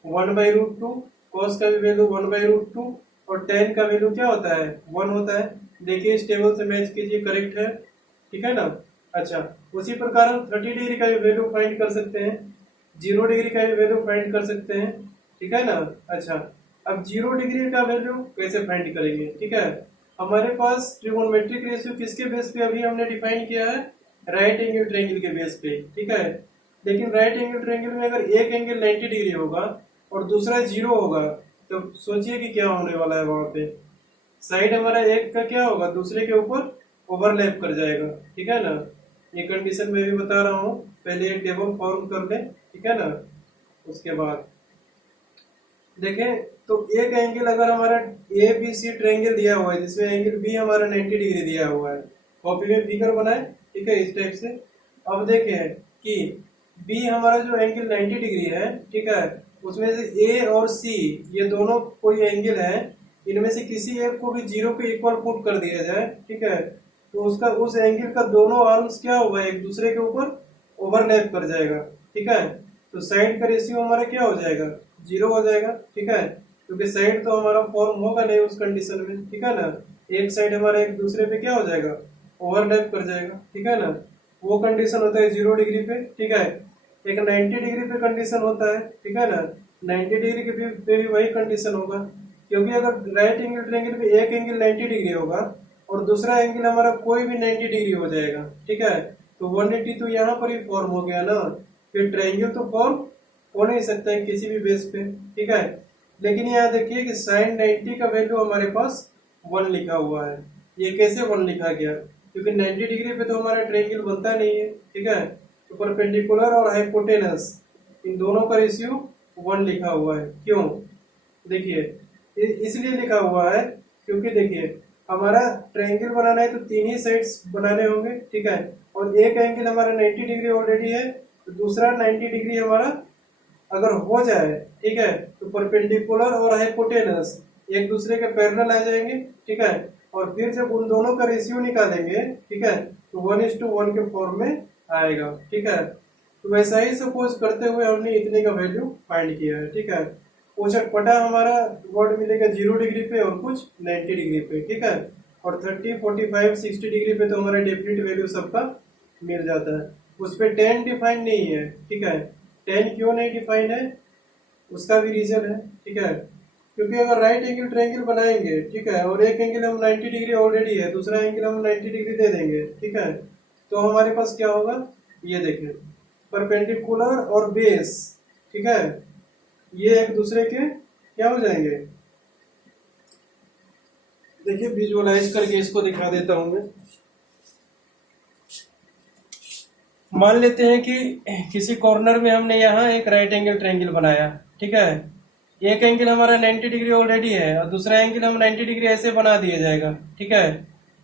1/√2, कॉस का भी वैल्यू 1/√2 और टेन का वैल्यू क्या होता है? 1 होता है। देखिए इस टेबल से मैच कीजिए, करेक्ट है, ठीक है ना। अच्छा, उसी प्रकार हम 30 डिग्री का भी वैल्यू फाइंड कर सकते हैं, 0 डिग्री का भी वैल्यू फाइंड कर सकते हैं, ठीक है ना। अच्छा, अब 0 डिग्री का वैल्यू कैसे फाइंड करेंगे? ठीक है, हमारे पास ट्रिगोनोमेट्रिक रेशियो किसके बेस पे अभी हमने डिफाइन किया है? राइट एंगल ट्रायंगल के बेस पे, ठीक है। लेकिन राइट एंगल ट्रायंगल में अगर एक एंगल 90 डिग्री होगा और दूसरा 0 होगा, तो सोचिए कि क्या होने वाला है वहां पे। साइड हमारा एक का क्या होगा, दूसरे के ऊपर ओवरलैप कर जाएगा, ठीक है ना। ये कंडीशन मैं भी बता रहा हूँ, पहले एक टेबल फॉर्म कर ले, ठीक है ना। उसके बाद देखें तो एक एंगल अगर हमारा ए बी सी ट्रायंगल दिया हुआ है, जिसमें एंगल बी हमारा 90 डिग्री दिया हुआ है, कॉपी में फिगर बनाए, ठीक है, इस टाइप से। अब देखें कि बी हमारा जो एंगल 90 डिग्री है, ठीक है, उसमें से ए और सी ये दोनों कोई एंगल है, इनमें से किसी एक को भी 0 के इक्वल पुट कर दिया जाए, ठीक है, तो उसका उस एंगल का दोनों आर्म्स क्या होगा, एक दूसरे के ऊपर ओवरलैप कर जाएगा, ठीक है। तो साइड का रेशियो हमारा क्या हो जाएगा? 0 हो जाएगा, ठीक है, क्योंकि साइड तो हमारा फॉर्म होगा नहीं उस कंडीशन में, ठीक है ना। एक साइड हमारा एक दूसरे पे क्या हो जाएगा? ओवरलैप कर जाएगा, ठीक है ना। वो कंडीशन होता है 0 डिग्री पे, ठीक है। एक 90 डिग्री पे कंडीशन होता है, ठीक है ना। 90 डिग्री के पे भी वही कंडीशन होगा, क्योंकि अगर राइट एंगल ट्रायंगल पे एक एंगल 90 डिग्री होगा और दूसरा एंगल हमारा कोई भी 90 डिग्री हो जाएगा, ठीक है, तो 180 तो यहाँ पर ही फॉर्म हो गया ना। फिर ट्रायंगल तो फॉर्म हो नहीं सकता है किसी भी बेस पे, ठीक है। लेकिन यहाँ देखिए कि साइन 90 का वैल्यू हमारे पास 1 लिखा हुआ है। ये कैसे 1 लिखा गया? क्योंकि 90 डिग्री पे तो हमारा ट्रायंगल बनता नहीं है, ठीक है। तो परपेंडिकुलर और हाइपोटेनस इन दोनों का रेशियो 1 लिखा हुआ है। क्यों? देखिए इसलिए लिखा हुआ है क्योंकि देखिए हमारा ट्रायंगल बनाना है तो 3 ही साइड्स बनाने होंगे, ठीक है, और एक एंगल हमारा 90 डिग्री ऑलरेडी है, तो दूसरा 90 डिग्री हमारा अगर हो जाए, ठीक है, तो परपेंडिकुलर और हाइपोटेनस एक दूसरे के पैरेलल आ जाएंगे, ठीक है, और फिर जब उन दोनों का रेशियो निकालेंगे, ठीक है, तो 1:1 के फॉर्म में आएगा, ठीक है। तो वैसा ही सपोज करते हुए हमने इतने का वैल्यू फाइंड किया है, ठीक है। वो चटपटा हमारा वर्ड मिलेगा 0 डिग्री पे और कुछ 90 डिग्री पे, ठीक है, और 30, 45, 60 डिग्री पे तो हमारा डेफिनेट वैल्यू सबका मिल जाता है। उस पर टेन डिफाइन नहीं है, ठीक है। टेन क्यों नहीं डिफाइन है, उसका भी रीजन है, ठीक है। क्योंकि अगर राइट एंगल ट्रायंगल बनाएंगे, ठीक है, और एक एंगल हम 90 डिग्री ऑलरेडी है, दूसरा एंगल हम 90 डिग्री दे देंगे, ठीक है, तो हमारे पास क्या होगा, ये देखें, परपेंडिकुलर और बेस, ठीक है, ये एक दूसरे के क्या हो जाएंगे। देखिए विजुअलाइज करके इसको दिखा देता हूं मैं। मान लेते हैं कि किसी कॉर्नर में हमने यहाँ एक राइट एंगल ट्रायंगल बनाया, ठीक है, एक एंगल हमारा 90 डिग्री ऑलरेडी है और दूसरा एंगल हम 90 डिग्री ऐसे बना दिया जाएगा, ठीक है।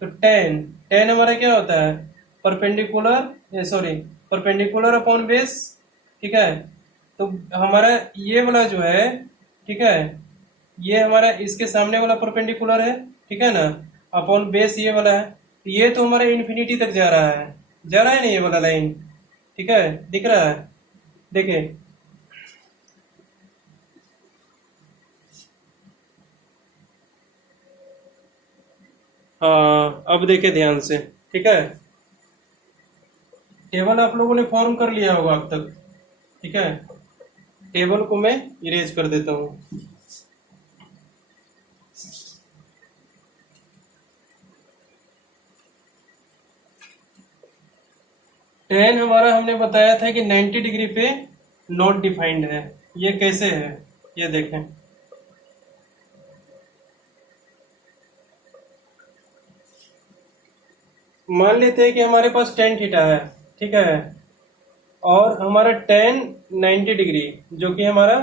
तो टेन टेन हमारा क्या होता है, परपेंडिकुलर अपॉन बेस, ठीक है। तो हमारा ये वाला जो है, ठीक है, ये हमारा इसके सामने वाला परपेंडिकुलर है, ठीक है ना, अपॉन बेस ये वाला है। ये तो हमारा इन्फिनिटी तक जा रहा है ना ये वाला लाइन, ठीक है, दिख रहा है, देखिए। हाँ अब देखे ध्यान से, ठीक है, टेबल आप लोगों ने फॉर्म कर लिया होगा अब तक, ठीक है। टेबल को मैं इरेज कर देता हूं। टेन हमारा हमने बताया था कि 90 डिग्री पे नॉट डिफाइंड है। ये कैसे है, ये देखें, मान लेते हैं कि हमारे पास टेन थीटा है, ठीक है, और हमारा टेन 90 डिग्री जो कि हमारा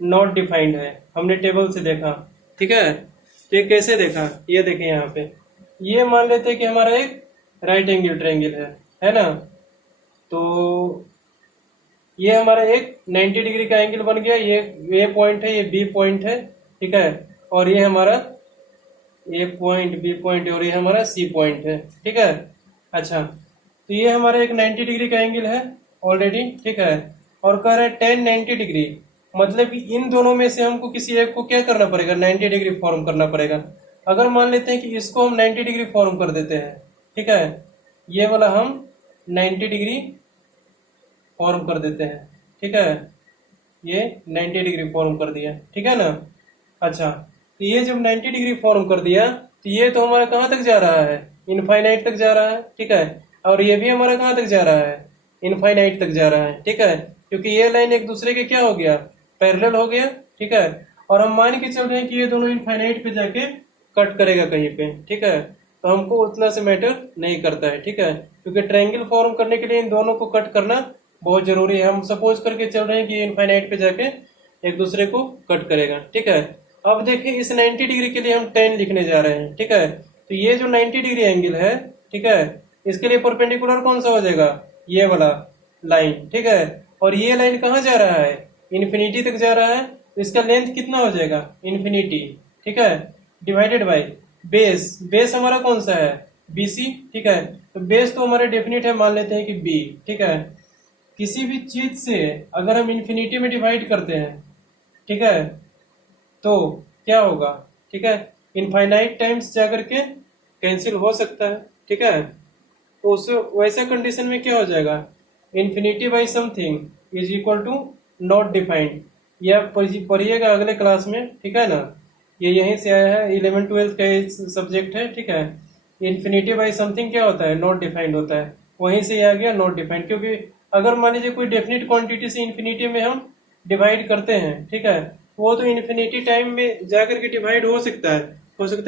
नॉट डिफाइंड है, हमने टेबल से देखा, ठीक है। तो ये कैसे देखा, ये देखें यहाँ पे, ये मान लेते हैं कि हमारा एक राइट एंगल ट्रायंगल है ना। तो ये हमारा एक 90 डिग्री का एंगल बन गया, ये पॉइंट है, ये बी पॉइंट है, ठीक है, और ये हमारा ए पॉइंट, बी पॉइंट, और ये हमारा सी पॉइंट है, ठीक है। अच्छा, तो ये हमारा एक 90 डिग्री का एंगल है ऑलरेडी, ठीक है, और कह रहा है 10 90 डिग्री, मतलब कि इन दोनों में से हमको किसी एक को क्या करना पड़ेगा, 90 डिग्री फॉर्म करना पड़ेगा। अगर मान लेते हैं कि इसको हम 90 डिग्री फॉर्म कर देते हैं, ठीक है, ये वाला हम 90 डिग्री फॉर्म कर देते हैं, ठीक है, ये 90 डिग्री फॉर्म कर दिया, ठीक है ना। अच्छा, तो ये जब 90 डिग्री फॉर्म कर दिया तो ये तो हमारा कहाँ तक जा रहा है, इनफाइनाइट तक जा रहा है, ठीक है, और ये भी हमारा कहाँ तक जा रहा है, इनफाइनाइट तक जा रहा है, ठीक है, क्योंकि ये लाइन एक दूसरे के क्या हो गया, पैरेलल हो गया, ठीक है। और हम मान के चल रहे हैं कि ये दोनों इनफाइनाइट पे जाके कट करेगा कहीं पे, ठीक है, तो हमको उतना से मैटर नहीं करता है, ठीक है, क्योंकि ट्रायंगल फॉर्म करने के लिए इन दोनों को कट करना बहुत जरूरी है। हम सपोज करके चल रहे हैं कि इनफाइनाइट पे जाके एक दूसरे को कट करेगा, ठीक है। अब देखिए इस 90 डिग्री के लिए हम 10 लिखने जा रहे हैं, ठीक है, तो ये जो 90 डिग्री एंगल है, ठीक है, इसके लिए परपेंडिकुलर कौन सा हो जाएगा, ये वाला लाइन, ठीक है, और ये लाइन कहाँ जा रहा है, इन्फिनिटी तक जा रहा है, तो इसका लेंथ कितना हो जाएगा, इन्फिनिटी, ठीक है, डिवाइडेड बाई बेस, बेस हमारा कौन सा है, BC, ठीक है, तो बेस तो हमारे डेफिनेट है, मान लेते हैं कि B, ठीक है। किसी भी चीज से अगर हम इन्फिनिटी में डिवाइड करते हैं, ठीक है, तो क्या होगा, ठीक है, इनफाइनाइट टाइम्स जाकर के कैंसिल हो सकता है, ठीक है, तो उस वैसे कंडीशन में क्या हो जाएगा, infinity by something is equal to not defined. यह पढ़िएगा अगले क्लास में, ठीक है ना, ये यहीं से आया है, 11 12 का सब्जेक्ट है, ठीक है। इन्फिनिटी बाई समथिंग क्या होता है, नॉट डिफाइंड होता है, वहीं से आ गया नॉट डिफाइंड। क्योंकि अगर मान लीजिए कोई डेफिनेट क्वांटिटी से इन्फिनिटी में हम डिवाइड करते हैं, ठीक है, वो तो इन्फिनिटी टाइम में जाकर के डिवाइड हो सकता है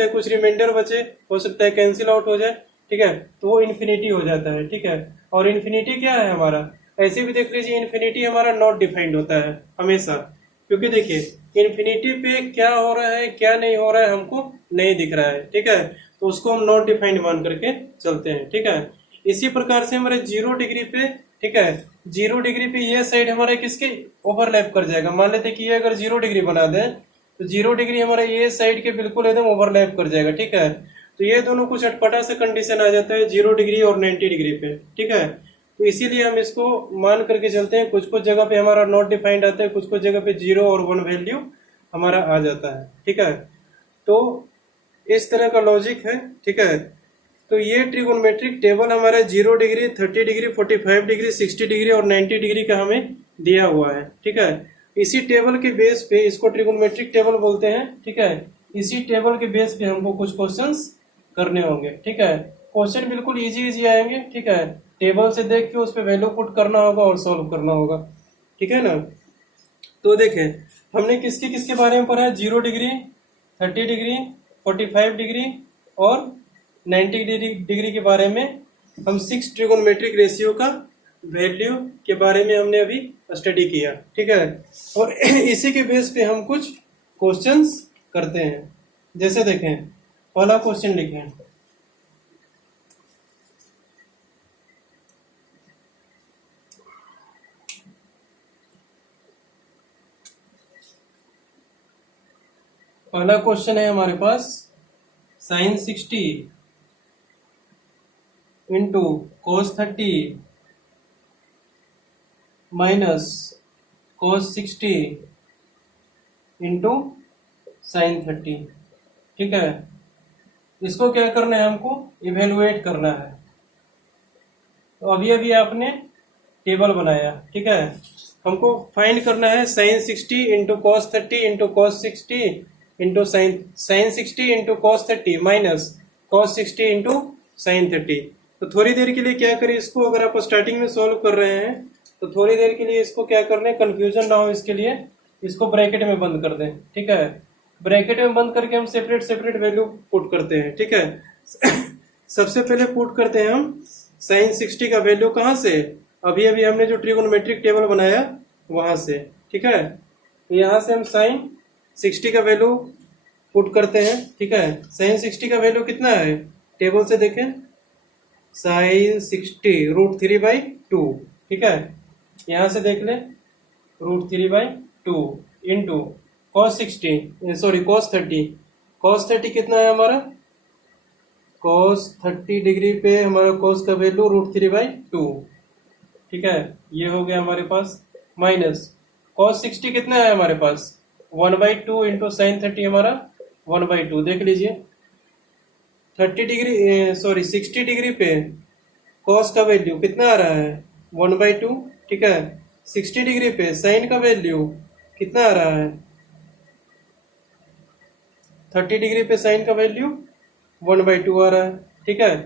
कुछ रिमाइंडर बचे, हो सकता है कैंसिल आउट हो जाए, ठीक है, तो वो इन्फिनिटी हो जाता है, ठीक है। और इन्फिनिटी क्या है हमारा, ऐसे भी देख लीजिए, इन्फिनिटी हमारा नॉट डिफाइंड होता है हमेशा, क्योंकि देखिए इन्फिनिटी पे क्या हो रहा है क्या नहीं हो रहा है हमको नहीं दिख रहा है, ठीक है, तो उसको हम नॉट डिफाइंड मान करके चलते हैं, ठीक है। इसी प्रकार से हमारे 0 डिग्री पे, ठीक है, 0 डिग्री पे ये साइड हमारा किसके ओवरलैप कर जाएगा, मान लेते हैं कि ये अगर 0 डिग्री बना दें तो 0 डिग्री हमारा ये साइड के बिल्कुल एकदम ओवरलैप कर जाएगा, ठीक है। तो ये दोनों कुछ अटपटा सा कंडीशन आ जाता है 0 डिग्री और 90 डिग्री पे, ठीक है। तो इसीलिए हम इसको मान करके चलते हैं, कुछ कुछ जगह पे हमारा नॉट डिफाइंड आता है, कुछ कुछ जगह पे 0 और 1 वैल्यू हमारा आ जाता है, ठीक है। तो इस तरह का लॉजिक है, ठीक है। तो ये ट्रिगोनोमेट्रिक टेबल हमारा 0 डिग्री, 30 डिग्री, 45 डिग्री, 60 डिग्री और 90 डिग्री का हमें दिया हुआ है, ठीक है। इसी टेबल के बेस पे, इसको ट्रिगोनोमेट्रिक टेबल बोलते हैं, ठीक है। इसी टेबल के बेस पे हमको कुछ क्वेश्चंस करने होंगे, ठीक है। क्वेश्चन बिल्कुल इजी आएंगे, ठीक है। टेबल से देख के उस पर वैल्यू पुट करना होगा और सॉल्व करना होगा, ठीक है ना। तो देखें, हमने किसके किसके बारे में पढ़ा है, 0 डिग्री, 30 डिग्री, 45 डिग्री और 90 डिग्री के बारे में। हम 6 ट्रिगोनोमेट्रिक रेशियो का वैल्यू के बारे में हमने अभी स्टडी किया, ठीक है। और इसी के बेस पे हम कुछ क्वेश्चंस करते हैं। जैसे देखें, पहला क्वेश्चन लिखें, पहला क्वेश्चन है हमारे पास, sin 60 into cos 30 minus cos 60 into sin 30, ठीक है। इसको क्या करना है, हमको इवेलुएट करना है। तो अभी अभी आपने टेबल बनाया, ठीक है। हमको फाइंड करना है sin 60 into cos 30 into cos 60 into sin 60 into cos 30 minus cos 60 into sin 30। तो थोड़ी देर के लिए क्या करें इसको, अगर आप स्टार्टिंग में सॉल्व कर रहे हैं तो थोड़ी देर के लिए इसको क्या करना है, कंफ्यूजन ना हो इसके लिए इसको ब्रैकेट में बंद कर दें, ठीक है। ब्रैकेट में बंद करके हम सेपरेट सेपरेट वैल्यू पुट करते हैं, ठीक है। सबसे पहले पुट करते हैं हम sin 60 का वैल्यू कहाँ से, अभी अभी हमने जो ट्रिगोनोमेट्रिक टेबल बनाया वहां से, ठीक है। यहाँ से हम sin 60 का वैल्यू पुट करते हैं, ठीक है। sin 60 का वैल्यू कितना है, टेबल से देखें, sin 60 √3/2, ठीक है। यहाँ से देख लें √3/2 इंटू cos 30, cos 30 कितना है हमारा, cos 30 डिग्री पे हमारा cos का वैल्यू √3/2, ठीक है। ये हो गया हमारे पास, माइनस cos 60 कितना है हमारे पास, 1/2 इंटू साइन 30 हमारा 1/2। देख लीजिए 60 डिग्री पे cos का वैल्यू कितना आ रहा है, 1/2, ठीक है। 60 डिग्री पे साइन का वैल्यू कितना आ रहा है, 30 डिग्री पे साइन का वैल्यू 1/2 आ रहा है, ठीक है।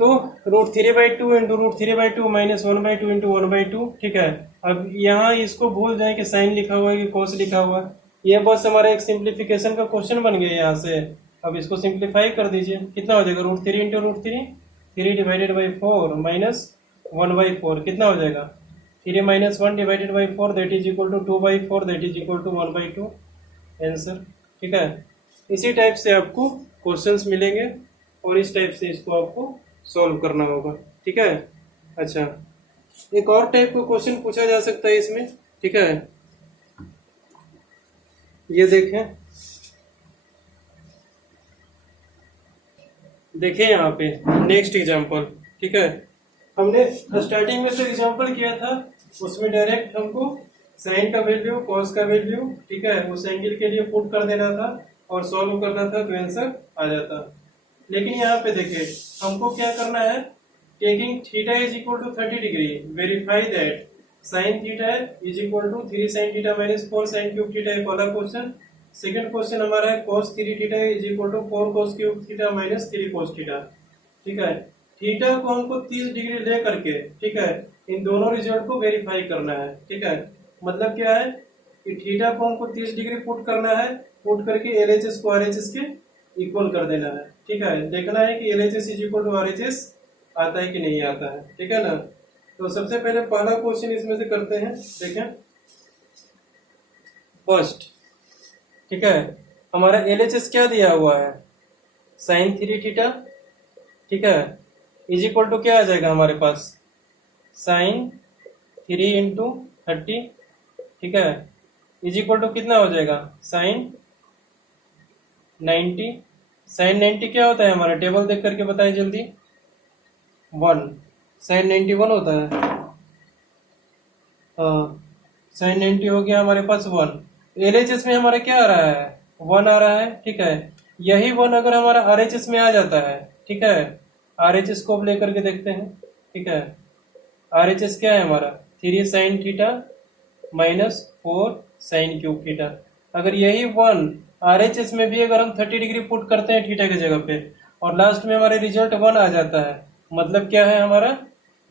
तो √3/2 इंटू √3/2 माइनस 1/2 इंटू 1/2, ठीक है। अब यहाँ इसको भूल जाए कि साइन लिखा हुआ है कि cos लिखा हुआ है, ये बस हमारा एक सिंप्लीफिकेशन का क्वेश्चन बन गया यहाँ से। अब इसको सिंप्लीफाई कर दीजिए, कितना हो जाएगा, √3 इंटू √3, 3 डिवाइडेड बाई 4 माइनस 1/4 कितना हो जाएगा, 3 minus 1 divided by 4 that is equal to 2/4 that is equal to 1/2 answer, ठीक है। इसी टाइप से आपको क्वेश्चंस मिलेंगे और इस टाइप से इसको आपको सॉल्व करना होगा, ठीक है। अच्छा, एक और टाइप का क्वेश्चन पूछा जा सकता है इसमें, ठीक है। ये देखें यहाँ पे नेक्स्ट एग्जांपल, ठीक है। हमने स्टार्टिंग में तो एग्जांपल किया था, उसमें डायरेक्ट हमको साइन का वैल्यू, कॉस का वैल्यू, ठीक है, उस एंगल के लिए पुट कर देना था और सॉल्व करना था तो आंसर आ जाता। लेकिन यहाँ पे देखिए हमको क्या करना है, taking theta is equal to 30 degree, verify that sine theta is equal to 3 sine theta minus 4 sine cube theta, एक वाला क्वेश्चन। सेकंड क्वेश्चन हमारा है cos 3 theta is equal to 4 cos cube theta minus 3 cos theta, ठीक है। Theta को हमको 30 degree ले करके, ठीक है, इन दोनों रिजल्ट को वेरीफाई करना है, ठीक है। मतलब क्या है कि थीटा को हमको 30 डिग्री पुट करना है, पुट करके LHS को RHS के इक्वल कर देना है, ठीक है। देखना है कि LHS is equal to RHS आता है कि नहीं आता है, ठीक है ना। तो सबसे पहले पहला क्वेश्चन इसमें से करते हैं, देखें फर्स्ट, ठीक है। हमारा LHS क्या दिया हुआ है, साइन 3 थीटा, ठीक है, इज इक्वल टू क्या आ जाएगा हमारे पास, साइन 3 इंटू 30, ठीक है, इज इक्वल टू कितना हो जाएगा, साइन 90। साइन 90 क्या होता है हमारा, टेबल देख करके बताएं जल्दी, 1, साइन 90 1 होता है, साइन 90 हो गया हमारे पास 1। LHS में हमारा क्या आ रहा है, 1 आ रहा है, ठीक है। यही वन अगर हमारा RHS में आ जाता है, ठीक है, RHS को अब लेकर के देखते हैं, ठीक है, RHS क्या है हमारा 3 sine theta minus 4 sine cube theta. अगर यही वन RHS में भी अगर हम 30 डिग्री पुट करते हैं थीटा की जगह पे और लास्ट में हमारे रिजल्ट 1 आ जाता है, मतलब क्या है हमारा,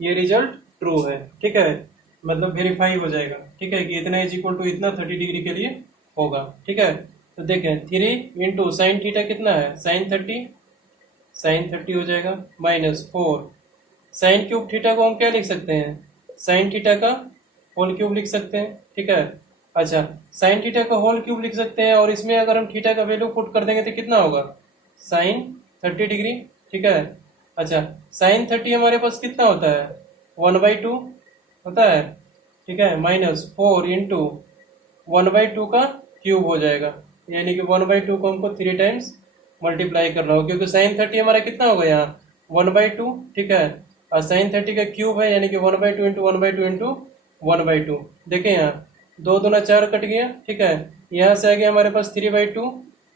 ये रिजल्ट ट्रू है, ठीक है, मतलब वेरीफाई हो जाएगा, ठीक है, कि इतना इज इक्वल टू इतना 30 डिग्री के लिए होगा, ठीक है। तो देखें 3 इंटू साइन थीटा कितना है साइन 30 हो जाएगा माइनस 4 साइन क्यूब थीटा को हम क्या लिख सकते हैं, साइन थीटा का होल क्यूब लिख सकते हैं, ठीक है। अच्छा, साइन थीटा का होल क्यूब लिख सकते हैं और इसमें अगर हम थीटा का वैल्यू पुट कर देंगे तो कितना होगा साइन 30 डिग्री, ठीक है। अच्छा, साइन 30 हमारे पास कितना होता है 1/2 होता है, ठीक है, माइनस 4 इंटू 1/2 का क्यूब हो जाएगा, यानी कि 1/2 को हमको 3 टाइम्स मल्टीप्लाई करना होगा, क्योंकि साइन 30 हमारा कितना होगा यहाँ 1/2, ठीक है, और साइन 30 का क्यूब है यानी कि 1/2 इंटू 1/2 इंटू 1/2। देखें यहाँ 2 दूना 4 कट गया, ठीक है, यहाँ से आ गया हमारे पास 3/2,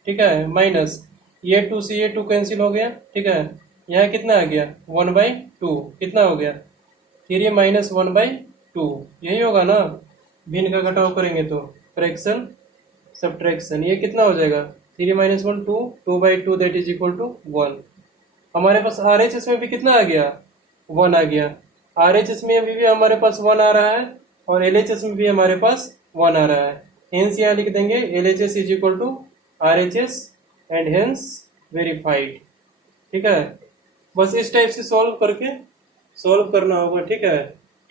ठीक है, माइनस ये 2 से ये 2 कैंसिल हो गया, ठीक है, यहाँ कितना आ गया 1/2, कितना हो गया 3 माइनस 1/2, यही होगा ना, भिन्न का घटाव करेंगे तो फ्रैक्शन सब्ट्रैक्शन, ये कितना हो जाएगा 3 minus 1 2, 2/2 that is equal to 1। हमारे पास RHS में भी कितना आ गया 1 आ गया, RHS में अभी भी हमारे पास 1 आ रहा है और LHS में भी हमारे पास 1 आ रहा है, हेंस यहाँ लिख देंगे LHS is equal to RHS and hence verified, ठीक है। बस इस टाइप से सॉल्व करना होगा, ठीक है।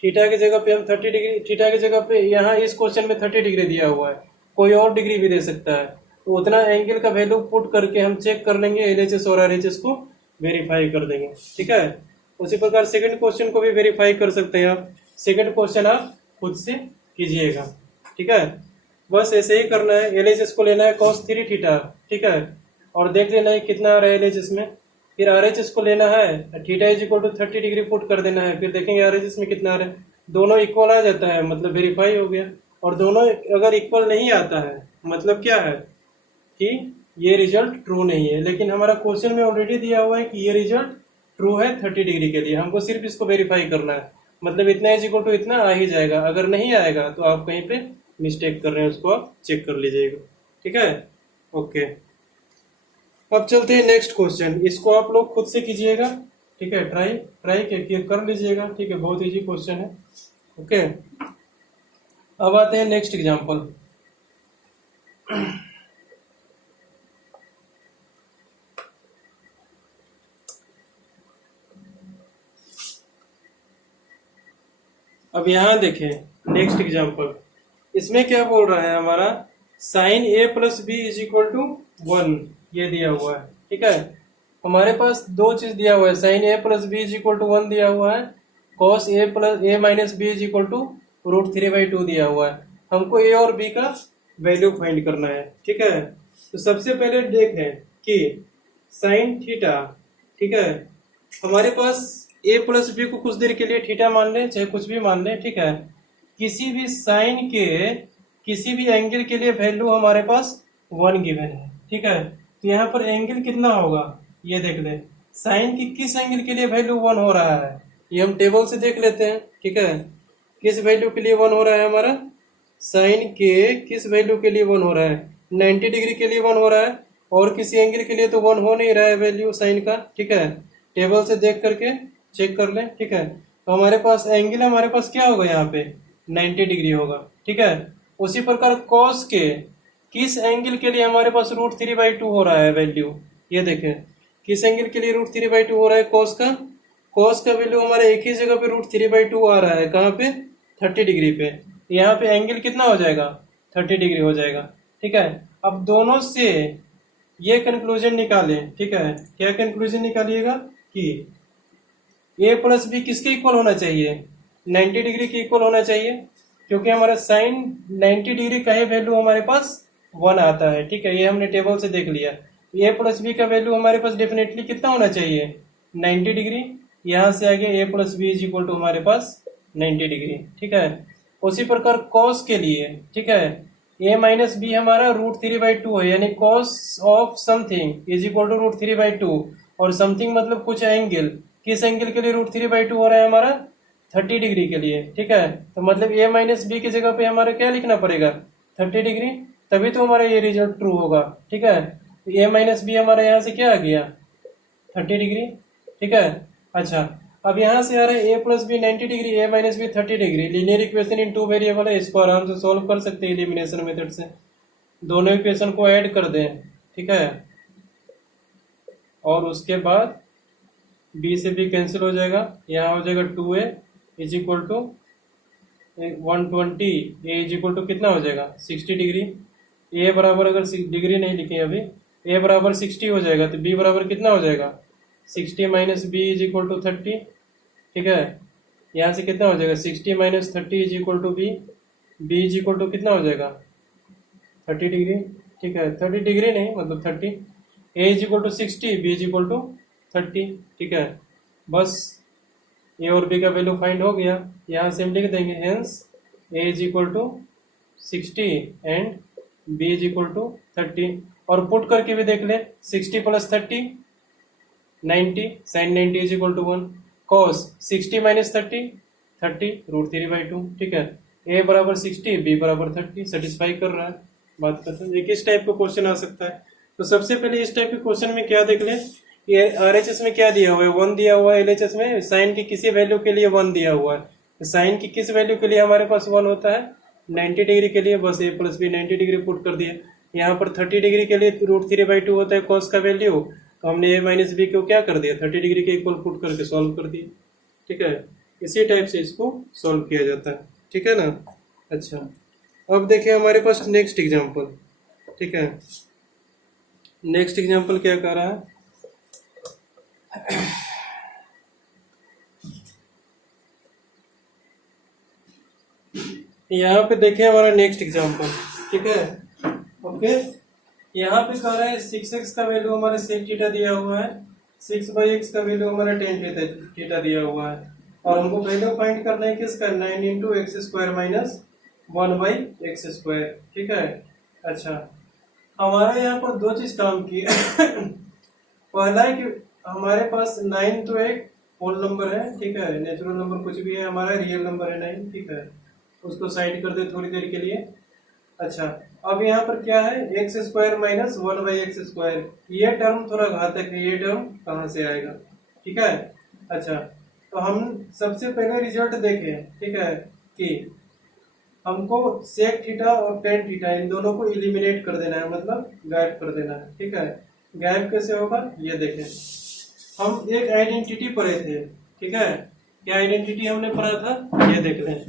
थीटा की जगह पे हम 30 डिग्री, थीटा की जगह पे यहाँ इस क्वेश्चन में 30 डिग्री दिया हुआ है, कोई और डिग्री भी दे सकता है, तो उतना एंगल का वैल्यू पुट करके हम चेक कर लेंगे LHS और RHS को वेरीफाई कर देंगे, ठीक है। उसी प्रकार सेकंड क्वेश्चन को भी वेरीफाई कर सकते हैं आप, सेकंड क्वेश्चन आप खुद से कीजिएगा, ठीक है। बस ऐसे ही करना है, LHS को लेना है cos 3 थीटा, ठीक है, और देख लेना है कितना आ रहा है LHS में, फिर RHS को लेना है, theta is equal to 30 degree put कर देना है, फिर देखेंगे RHS में कितना आ रहा है, दोनों इक्वल आ जाता है मतलब वेरीफाई हो गया, और दोनों अगर इक्वल नहीं आता है मतलब क्या है कि ये रिजल्ट ट्रू नहीं है, लेकिन हमारा क्वेश्चन में ऑलरेडी दिया हुआ है कि ये रिजल्ट ट्रू है 30 डिग्री के लिए, हमको सिर्फ इसको वेरीफाई करना है, मतलब इतना इज इक्वल टू इतना आ ही जाएगा, अगर नहीं आएगा तो आप कहीं पे मिस्टेक कर रहे हैं उसको आप चेक कर लीजिएगा, ठीक है, ओके। अब चलते हैं नेक्स्ट क्वेश्चन, इसको आप लोग खुद से कीजिएगा, ठीक है, ट्राई कर लीजिएगा, ठीक है, बहुत इजी क्वेश्चन है, ओके। अब आते हैं नेक्स्ट एग्जांपल। अब यहाँ देखें नेक्स्ट एग्जांपल, इसमें क्या बोल रहा है हमारा sine A plus b is equal to 1, ये दिया हुआ है, ठीक है। हमारे पास दो चीज दिया हुआ है, sine A plus b is equal to 1 दिया हुआ है, cos A minus b is equal to √3/2 दिया हुआ है, हमको A और B का वैल्यू फाइंड करना है, ठीक है। तो सबसे पहले देखें कि साइन थीटा, ठीक है, हमारे पास A प्लस बी को कुछ देर के लिए थीटा मान लें चाहे कुछ भी मान लें, ठीक है, किसी भी साइन के किसी भी एंगल के लिए वैल्यू हमारे पास 1 गिवन है, ठीक है। तो यहाँ पर एंगल कितना होगा ये देख लें, साइन की किस एंगल के लिए वैल्यू 1 हो रहा है ये हम टेबल से देख लेते हैं, ठीक है। किस वैल्यू के लिए 1 हो रहा है हमारा, साइन के किस वैल्यू के लिए 1 हो रहा है, 90 डिग्री के लिए 1 हो रहा है, और किसी एंगल के लिए तो 1 हो नहीं रहा है वैल्यू साइन का, ठीक है, टेबल से देख करके चेक कर लें, ठीक है। तो हमारे पास एंगल हमारे पास क्या होगा यहाँ पे 90 डिग्री होगा, ठीक है। उसी प्रकार कॉस के किस एंगल के लिए हमारे पास √3/2 हो रहा है वैल्यू, ये देखें किस एंगल के लिए √3/2 हो रहा है, कॉस का वैल्यू हमारे एक ही जगह पे √3/2 आ रहा है, कहाँ पे 30 डिग्री पे, यहाँ पे एंगल कितना हो जाएगा 30 डिग्री हो जाएगा, ठीक है। अब दोनों से ये कंक्लूजन निकालें, ठीक है, क्या कंक्लूजन निकालिएगा कि A प्लस बी किसके इक्वल होना चाहिए 90 डिग्री के इक्वल होना चाहिए, क्योंकि हमारा साइन 90 डिग्री का ही वैल्यू हमारे पास 1 आता है, ठीक है, ये हमने टेबल से देख लिया। A प्लस बी का वैल्यू हमारे पास डेफिनेटली कितना होना चाहिए 90 डिग्री, यहाँ से आगे A plus b is equal to हमारे पास 90 डिग्री, ठीक है। उसी प्रकार कॉस के लिए, ठीक है, ए माइनस बी हमारा √3/2 है, यानी cos of something is equal to √3/2, और समथिंग मतलब कुछ एंगल, किस एंगल के लिए √3/2 हो रहा है हमारा, 30 डिग्री के लिए, ठीक है। तो मतलब ए माइनस बी की जगह पे हमारा क्या लिखना पड़ेगा, 30 डिग्री, तभी तो हमारा ये रिजल्ट ट्रू होगा, ठीक है। तो ए माइनस बी हमारा यहाँ से क्या आ गया, 30 डिग्री, ठीक है। अच्छा, अब यहाँ से आ रहा है A plus B 90 degree, A minus B 30 degree, linear equation in 2 variable है, इसको आराम से सॉल्व कर सकते हैं एलिमिनेशन मेथड से, दोनों इक्वेशन को ऐड कर दें, ठीक है, और उसके बाद बी से बी कैंसिल हो जाएगा, यहाँ हो जाएगा 2a is equal to 120, a is equal to कितना हो जाएगा 60 डिग्री, ए बराबर, अगर डिग्री नहीं लिखे अभी, ए बराबर 60 हो जाएगा, तो बी बराबर कितना हो जाएगा 60 minus b is equal to 30, ठीक है। यहाँ से कितना हो जाएगा 60 minus 30 is equal to b, b is equal to कितना हो जाएगा 30 डिग्री, ठीक है, 30 डिग्री नहीं मतलब 30, A is equal to 60, B is equal to 30, ठीक है। बस ए और बी का वैल्यू फाइंड हो गया, यहाँ से हम लिख देंगे hence a is equal to 60 and b is equal to 30, और पुट करके भी देख ले, 60 plus 30 90, sine 90 is equal to 1, cos 60 minus 30 √3/2, ठीक है। ए बराबर 60, बी बराबर 30, सेटिस्फाई कर रहा है, बात करते हैं। किस टाइप का क्वेश्चन आ सकता है, तो सबसे पहले इस टाइप के क्वेश्चन में क्या देख ले, ये RHS में क्या दिया हुआ है 1 दिया हुआ है, LHS में साइन की किसी वैल्यू के लिए 1 दिया हुआ है, तो साइन की किस वैल्यू के लिए हमारे पास 1 होता है, 90 डिग्री के लिए, बस a plus B 90 degree put कर दिया। यहाँ पर 30 डिग्री के लिए √3/2 होता है कॉस का वैल्यू, तो हमने a माइनस बी को क्या कर दिया 30 डिग्री के इक्वल पुट करके सॉल्व कर दिया, ठीक है। इसी टाइप से इसको सॉल्व किया जाता है, ठीक है ना। अच्छा, अब देखिए हमारे पास नेक्स्ट एग्जाम्पल, ठीक है। नेक्स्ट एग्जाम्पल क्या कर रहा है, यहाँ पे देखिए हमारा नेक्स्ट एग्जाम्पल, ठीक है, ओके। यहाँ पे कह रहा है 6x का वैल्यू हमारा sec थीटा दिया हुआ है, 6/x का वैल्यू हमारा tan थीटा दिया हुआ है, और हमको वैल्यू फाइंड करना है किसका 9 × x² माइनस 1/x², ठीक है। अच्छा, हमारा यहाँ पर दो चीज काम की पहला है कि हमारे पास 9 तो एक होल नंबर है, ठीक है, नेचुरल नंबर कुछ भी है, हमारा रियल नंबर है 9, ठीक है, उसको साइड कर दे थोड़ी देर के लिए। अच्छा, अब यहाँ पर क्या है x² माइनस 1/x², ये टर्म थोड़ा घातक है, ये टर्म कहाँ से आएगा, ठीक है। अच्छा, तो हम सबसे पहले रिजल्ट देखें, ठीक है, कि हमको सेक थीटा और टेन थीटा इन दोनों को इलिमिनेट कर देना है, मतलब गायब कर देना है, ठीक है। गायब कैसे होगा ये देखें, हम एक आइडेंटिटी पढ़े थे, ठीक है, क्या आइडेंटिटी हमने पढ़ा था ये देख लें।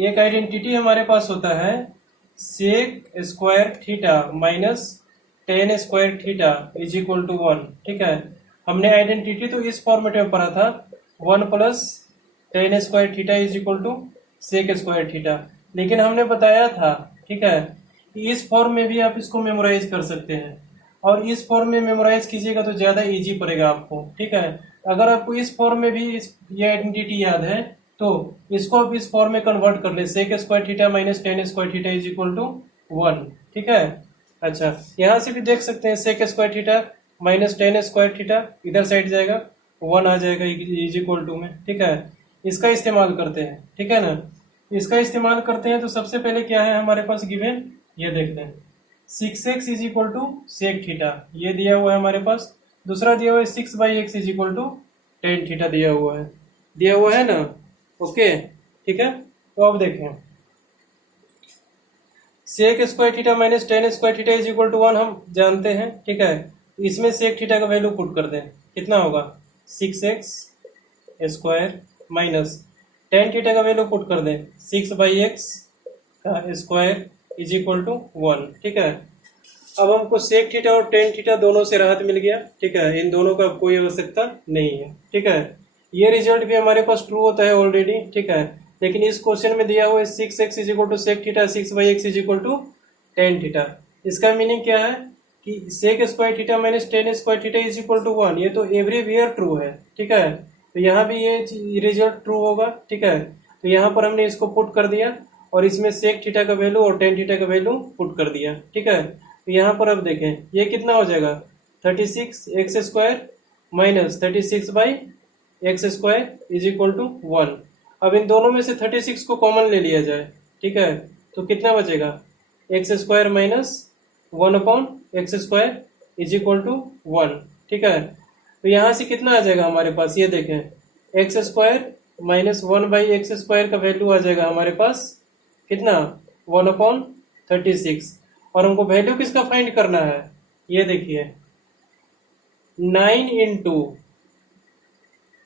एक आइडेंटिटी हमारे पास होता है sec² theta minus tan² theta is equal to 1, ठीक है। हमने आइडेंटिटी तो इस फॉर्मेट में पढ़ा था 1 plus tan² theta is equal to sec² theta, लेकिन हमने बताया था, ठीक है, कि इस फॉर्म में भी आप इसको मेमोराइज कर सकते हैं, और इस फॉर्म में मेमोराइज कीजिएगा तो ज्यादा इजी पड़ेगा आपको, ठीक है। अगर आपको इस फॉर्म में भी ये आइडेंटिटी याद है तो इसको आप इस फॉर्म में कन्वर्ट कर ले, sec² theta minus tan² theta is equal to 1, ठीक है। अच्छा, यहाँ से भी देख सकते हैं sec² theta minus tan² theta इधर साइड जाएगा 1 आ जाएगा इज इक्वल टू में, ठीक है। इसका इस्तेमाल करते हैं, ठीक है ना, इसका इस्तेमाल करते हैं। तो सबसे पहले क्या है हमारे पास गिवन, ये देखते हैं 6x is equal to sec theta, ये दिया हुआ है हमारे पास। दूसरा दिया हुआ है 6/x is equal to tan theta दिया हुआ है ना, ओके, ठीक है। तो अब देखें sec² theta minus tan² theta is equal to 1 हम जानते हैं, ठीक है। इसमें सेक थीटा का वैल्यू पुट कर दें, कितना होगा 6x² माइनस tan थीटा का वैल्यू पुट कर दें 6/x का स्क्वायर इज इक्वल टू 1, ठीक है। अब हमको सेक थीटा और tan थीटा दोनों से राहत मिल गया, ठीक है, इन दोनों का कोई आवश्यकता नहीं है, ठीक है। ये रिजल्ट भी हमारे पास ट्रू होता है ऑलरेडी, ठीक है, लेकिन इस क्वेश्चन में दिया हुआ है 6x is equal to sec theta, 6/x is equal to tan theta. इसका मीनिंग क्या है कि sec² theta minus tan² theta is equal to 1, ये तो एवरीवेयर ट्रू है, ठीक है। तो यहाँ भी ये रिजल्ट ट्रू होगा, ठीक है। तो यहाँ पर हमने इसको पुट कर दिया, और इसमें सेक थीटा का वैल्यू और टेन थीटा का वैल्यू पुट कर दिया। ठीक है, तो यहाँ पर अब देखें ये कितना हो जाएगा, 36x² minus 36/x² is equal to 1। अब इन दोनों में से 36 को कॉमन ले लिया जाए। ठीक है, तो कितना बचेगा, x² minus 1/x² is equal to 1। ठीक है, तो यहाँ से कितना आ जाएगा हमारे पास, ये देखें x² माइनस 1/x² का वैल्यू आ जाएगा हमारे पास कितना, 1/36। और हमको वैल्यू किसका फाइंड करना है, ये देखिए 9 इंटू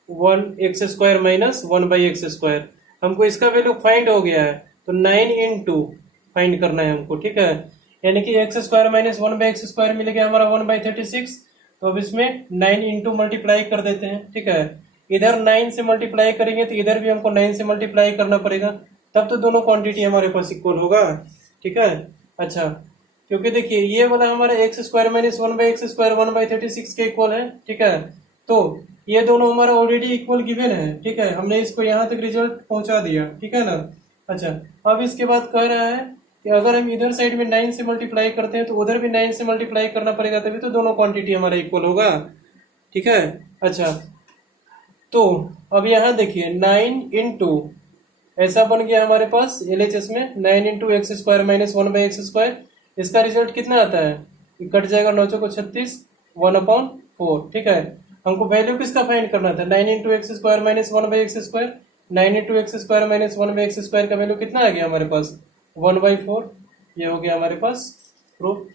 1x² माइनस 1/x²। हमको इसका वैल्यू फाइंड हो गया है, तो 9 इंटू फाइंड करना है हमको। ठीक है, यानी कि x² माइनस 1/x² मिल गया हमारा 1/36। तो अब इसमें 9 इंटू मल्टीप्लाई कर देते हैं। ठीक है, इधर 9 से मल्टीप्लाई करेंगे तो इधर भी हमको 9 से मल्टीप्लाई करना पड़ेगा, तब तो दोनों क्वांटिटी हमारे पास इक्वल होगा। ठीक है, अच्छा, क्योंकि देखिए ये वाला हमारा x² माइनस 1/x² 1/36 के इक्वल है। ठीक है, तो ये दोनों हमारा ऑलरेडी इक्वल गिवन है। ठीक है, हमने इसको यहाँ तक रिजल्ट पहुंचा दिया। ठीक है ना। अच्छा, अब इसके बाद कह रहा है कि अगर हम इधर साइड में 9 से मल्टीप्लाई करते हैं तो उधर भी 9 से मल्टीप्लाई करना पड़ेगा, तभी तो दोनों क्वांटिटी हमारा इक्वल होगा। ठीक है, अच्छा, तो अब यहाँ देखिए 9 इंटू ऐसा बन गया हमारे पास LHS में 9 इंटू x² माइनस 1/x²। इसका रिजल्ट कितना आता है, कट जाएगा 9 को 36 1/4। ठीक है, हमको वैल्यू किसका फाइंड करना था, 9 into x² minus 1/x²। 9 into x² minus 1/x² का वैल्यू कितना आ गया हमारे पास, 1/4। ये हो गया हमारे पास प्रूफ।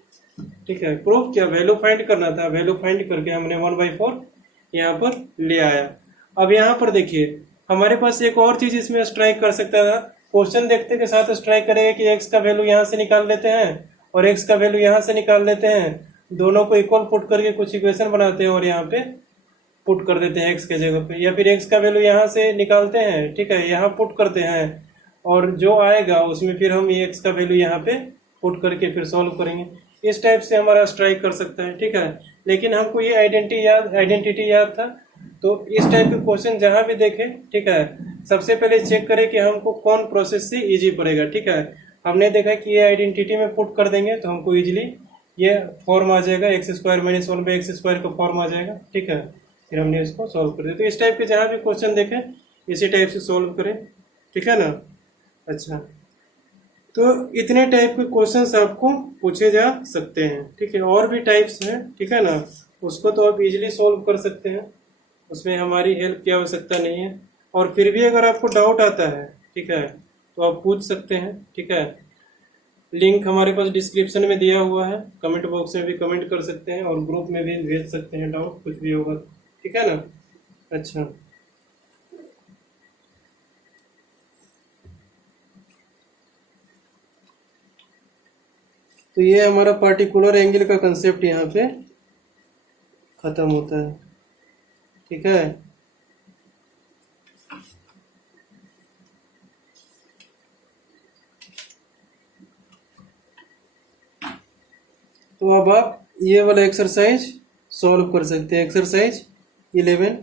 ठीक है, प्रूफ क्या, वैल्यू फाइंड करना था, वैल्यू फाइंड करके हमने 1/4 यहाँ पर ले आया। अब यहाँ पर देखिए हमारे पास एक और चीज इसमें स्ट्राइक कर सकता था, क्वेश्चन देखते के साथ स्ट्राइक करेगा कि x का वैल्यू यहाँ से निकाल लेते हैं और x का वैल्यू यहाँ से निकाल लेते हैं, दोनों को इक्वल पुट करके कुछ इक्वेशन बनाते हैं और यहाँ पे पुट कर देते हैं x के जगह पे, या फिर x का वैल्यू यहाँ से निकालते हैं। ठीक है, यहाँ पुट करते हैं और जो आएगा उसमें फिर हम x का वैल्यू यहाँ पे पुट करके फिर सॉल्व करेंगे। इस टाइप से हमारा स्ट्राइक कर सकता है। ठीक है, लेकिन हमको ये आइडेंटिटी याद था, तो इस टाइप के क्वेश्चन जहां भी देखें, ठीक है, सबसे पहले चेक करें कि हमको कौन प्रोसेस से इजी पड़ेगा। ठीक है, हमने देखा कि ये आइडेंटिटी में पुट कर देंगे तो हमको इजीली ये फॉर्म आ जाएगा, x² माइनस 1/x² का फॉर्म आ जाएगा। ठीक है, फिर हमने इसको सॉल्व कर दिया। तो इस टाइप के जहां भी क्वेश्चन देखें इसी टाइप से सॉल्व करें। ठीक है ना। अच्छा, तो इतने टाइप के क्वेश्चंस आपको पूछे जा सकते हैं। ठीक है, और भी टाइप्स हैं। ठीक है ना, उसको तो आप इजीली सॉल्व कर सकते हैं, उसमें हमारी हेल्प की आवश्यकता नहीं है। और फिर भी अगर आपको डाउट आता है, ठीक है, तो आप पूछ सकते हैं। ठीक है, लिंक हमारे पास डिस्क्रिप्शन में दिया हुआ है, कमेंट बॉक्स में भी कमेंट कर सकते हैं और ग्रुप में भी भेज सकते हैं डाउट, कुछ भी होगा। ठीक है ना। अच्छा, तो ये हमारा पार्टिकुलर एंगल का कंसेप्ट यहाँ पे खत्म होता है। ठीक है, तो अब आप ये वाला एक्सरसाइज सॉल्व कर सकते हैं, एक्सरसाइज 11।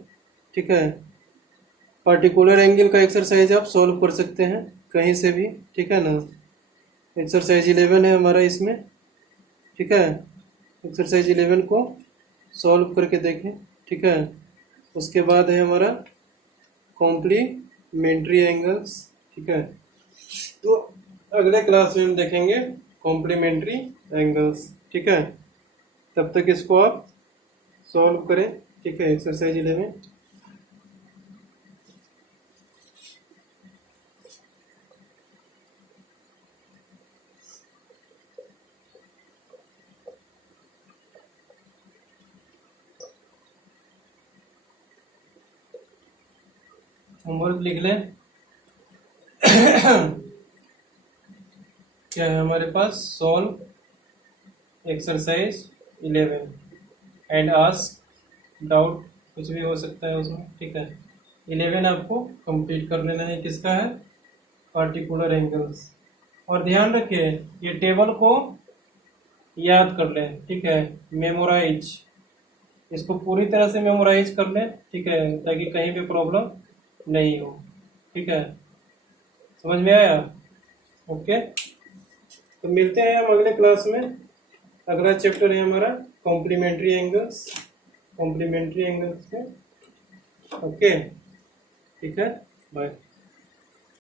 ठीक है, पार्टिकुलर एंगल का एक्सरसाइज आप सॉल्व कर सकते हैं कहीं से भी। ठीक है ना, एक्सरसाइज 11 है हमारा इसमें। ठीक है, एक्सरसाइज 11 को सॉल्व करके देखें। ठीक है, उसके बाद है हमारा कॉम्प्लीमेंट्री एंगल्स। ठीक है, तो अगले क्लास में हम देखेंगे कॉम्प्लीमेंट्री एंगल्स। ठीक है, तब तक इसको आप सॉल्व करें। ठीक है, एक्सरसाइज 11। होमवर्क लिख लें। क्या है हमारे पास, solve exercise 11 and ask doubt, कुछ भी हो सकता है उसमें। ठीक है, 11 आपको कंप्लीट कर लेना है। किसका है, पार्टिकुलर एंगल्स। और ध्यान रखिए ये टेबल को याद कर लें। ठीक है, मेमोराइज, इसको पूरी तरह से मेमोराइज कर लें। ठीक है, ताकि कहीं भी प्रॉब्लम नहीं हो। ठीक है, समझ में आया। ओके, तो मिलते हैं हम अगले क्लास में। अगला चैप्टर है हमारा कॉम्प्लीमेंट्री एंगल्स, कॉम्प्लीमेंट्री एंगल्स में। ओके, ठीक है, बाय।